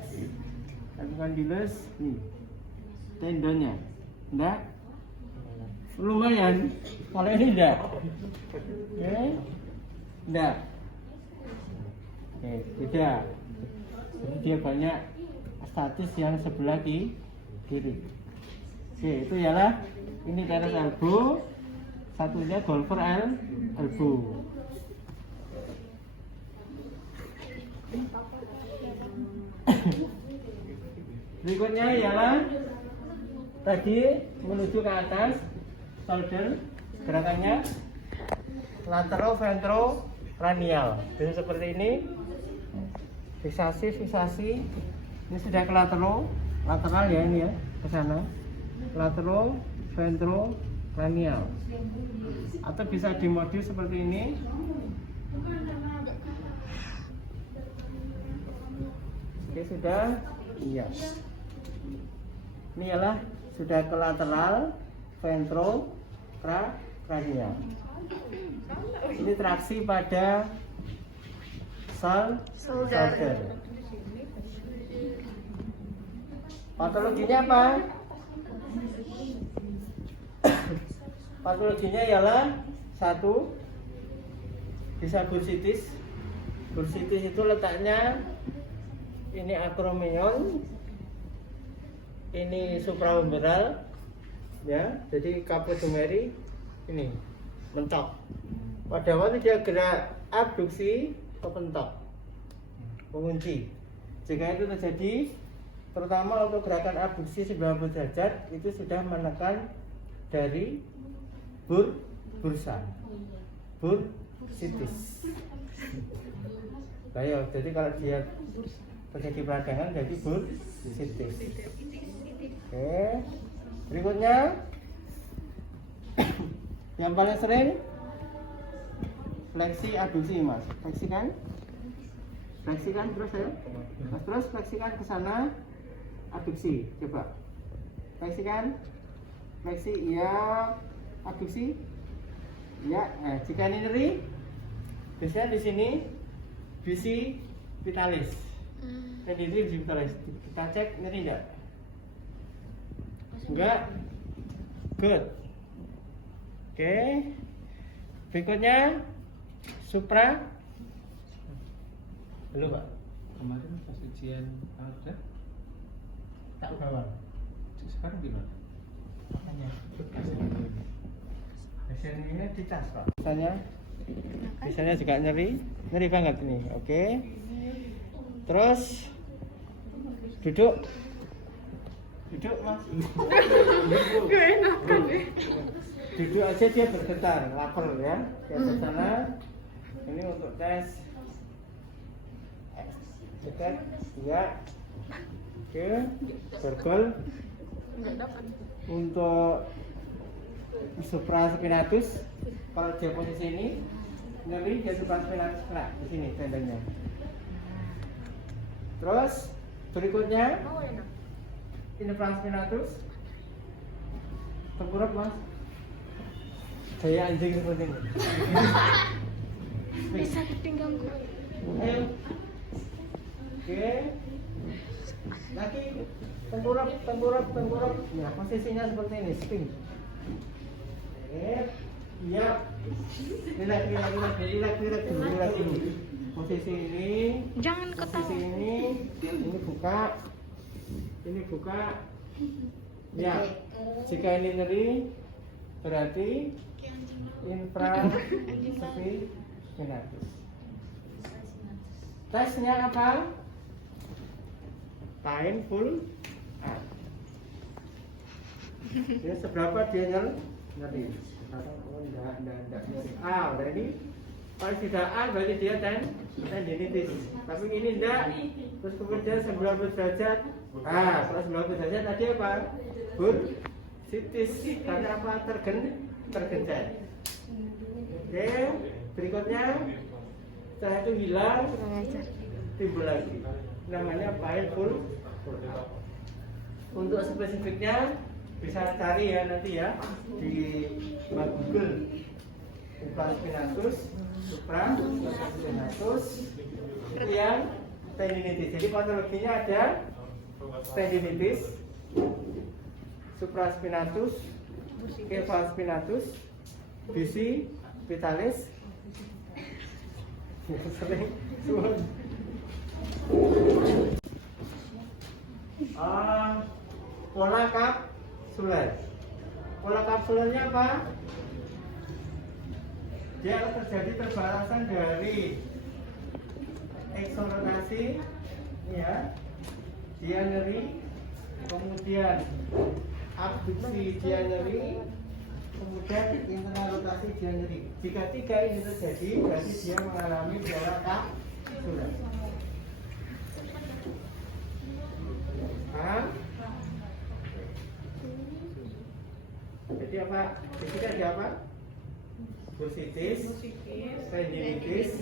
Epicondylus nih. Tendonnya. Enggak? Lumayan. Kalau ini enggak. Oke. Enggak. Oke, tidak. Jadi dia banyak statis yang sebelah di kiri. Oke, itu ialah ini tennis elbow, satunya golfer elbow. Berikutnya ialah tadi menuju ke atas shoulder, gerakannya lateral-ventro-cranial. Jadi seperti ini. Fiksasi. Ini sudah ke lateral ya ini ya, ke sana. Lateral ventrocranial. Atau bisa dimodif seperti ini. Oke, sudah. Iya. Ini ialah sudah ke lateral ventrocranial. Ini traksi pada shoulder. Patologinya apa? Patologinya ialah satu, bisa bursitis. Bursitis itu letaknya ini acromion, ini supraumbral, ya. Jadi capodumeri ini mentok. Pada waktu dia gerak abduksi, kepentok, mengunci. Jika itu terjadi, terutama untuk gerakan abduksi 90 derajat, itu sudah menekan dari bursitis. Baik, jadi kalau dia terjadi peradangan jadi bursitis. Oke, berikutnya yang paling sering fleksi abduksi, Mas. Fleksikan terus ya. Mas, terus fleksikan ke sana, abduksi. Coba. Fleksi, iya. Abduksi. Ya. Nah, jika ini nyeri, biasanya di sini bisi vitalis. Dan ini bisi vitalis. Kita cek nyeri enggak? Enggak. Good. Oke. Berikutnya supra. Belum, Pak. Kemarin pas ujian ada Tak bawa. sekarang gimana? Makanya hasilnya di tas, Pak. Misalnya juga nyeri banget ini. Oke. Terus duduk, Mas. Duduk aja dia bergetar, lapar ya. Dia ke sana. Ini untuk tes. Cekat, ya. Oke, bergol. Untuk supraspinatus, kalau dia posisi ini nyeri, dia supraspinatus kena di sini tendanya. Terus berikutnya infraspinatus, tengkurap, Mas. Kayak anjing seperti ini. Bisa pinggangku. Ayo. Oke. Lagi tengkurap. Ya, posisinya seperti ini, spin. Oke. Iya. Relax dulu. Posisi ini. Jangan Posisi ketawa. ini buka. Ya. Jika ini nyeri, berarti infraspinatus. Tesnya apa? Painful. Ya, seberapa dia nyeri? Enggak nyeri. Berarti kalau tidak A berarti dia tendinitis. Tapi ini enggak. Terus kemudian 90 derajat. Kalau 90 derajat tadi apa? Bursitis. Karena apa? Tergencet. Oke, berikutnya setelah itu hilang, timbul lagi. Namanya painful. Untuk spesifiknya bisa cari ya nanti ya di Google. Infraspinatus, supraspinatus, yang tendinitis. Jadi patologinya ada tendinitis, supraspinatus, infraspinatus, bisi vitalis, pola kapsuler. Pola kapsulernya apa? Dia akan terjadi perbalasan dari eksorotasi, ya, dia nyeri, kemudian abduksi dia nyeri, kemudian internal rotasi dia nyeri. Jika tiga ini terjadi, berarti dia mengalami pola kapsuler. Paham? Jadi apa? Jadi ada apa? Bursitis, tendinitis,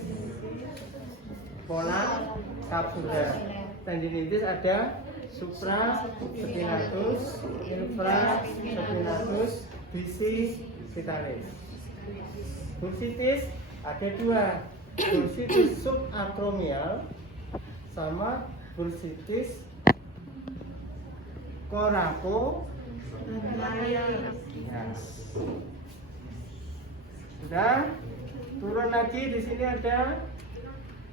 pola kapsuler. Tendinitis ada supraspinatus, infraspinatus, bicipitalis. Bursitis ada dua, bursitis subacromial sama bursitis coraco. Nah, sudah. Turun lagi, di sini ada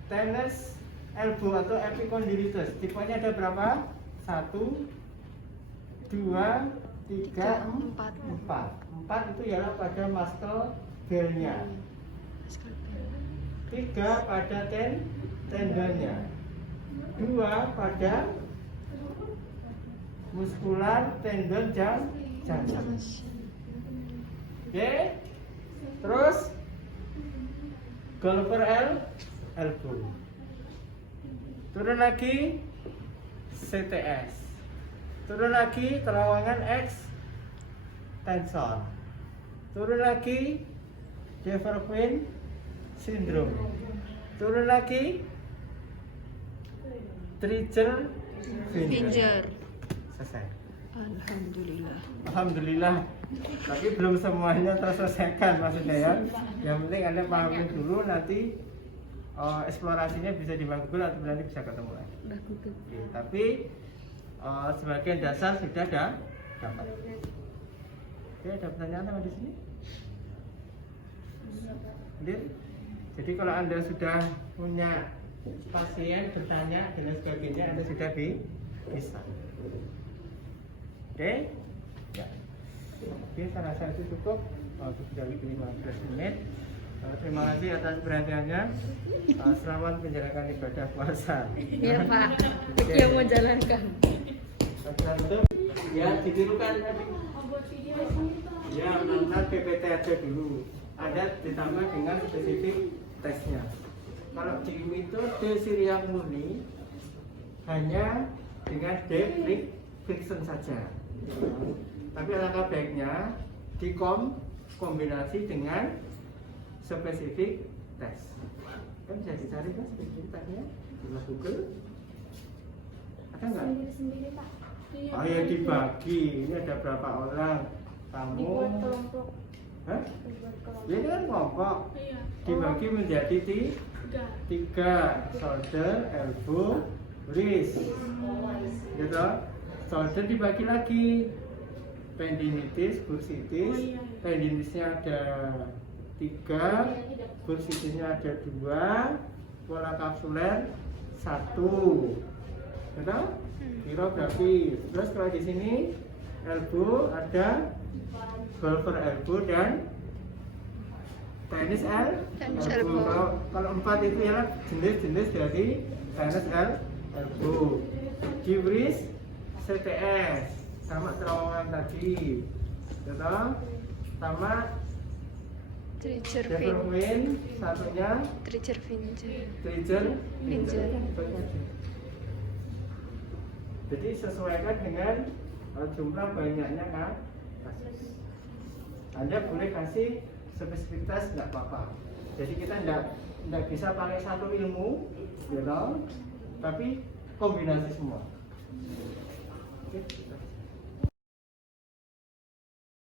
tenes elbow atau epicondylitis. Tipenya ada berapa? 1, 2, 3, 4. 4 itu ialah pada muscle belnya. 3 pada tendonnya. 2 pada muskular tendon jantung. Oke. Terus golfer elbow. Turun lagi CTS. Turun lagi terowongan extensor. Turun lagi Deverquin syndrome. Turun lagi Trigger finger. Selesai. Alhamdulillah. Alhamdulillah. Tapi belum semuanya terselesaikan maksudnya ya. Yang penting Anda pahami dulu, nanti eksplorasinya bisa di Google atau nanti bisa ketemu lagi. Oke, tapi sebagian dasar sudah dapat. Oke, ada pertanyaan apa di sini? Clear? Jadi kalau Anda sudah punya pasien bertanya dan lain sebagainya, Anda sudah bisa. Oke? Ya. Oke, saya rasa itu cukup. Sudah lebih 15 menit. Terima kasih atas perhatiannya. Selamat menjalankan ibadah puasa. Iya Pak, yang mau jalankan. Ya, ditirukan tadi. Ya, menonton PPT aja dulu. Ada ditambah dengan spesifik tesnya. Kalau di metode Syria murni hanya dengan deep friction saja. Tapi alangkah baiknya dikombinasi dengan spesifik tes. Kan bisa dicari kan spesifik tesnya di Google. Ada nggak? Sendiri Pak. Oh ya, dibagi. Ini ada berapa orang? Kamu? Dibuat kelompok. Hah? Dibuat kelompok. Ya, ini kan kelompok. Dibagi menjadi 3. Shoulder, elbow, wrist. Gitu. Shoulder dibagi lagi. Tendinitis, bursitis. Tendinitisnya ada 3, bursitisnya ada 2, pola kapsuler 1. Gitu? Kira berarti. Terus kalau di sini elbow ada golfer elbow dan tenis elbow. Kalau 4 itu ya jenis-jenis dari tenis elbow. Di wrist CTS sama terowongan tadi, gitu? Sama Trigger Deverquin satunya Trigger finger. Jadi sesuaikan dengan jumlah banyaknya kan kasus. Anda boleh kasih spesifitas nggak apa-apa. Jadi kita nggak bisa pakai satu ilmu, you know, tapi kombinasi semua. Oke.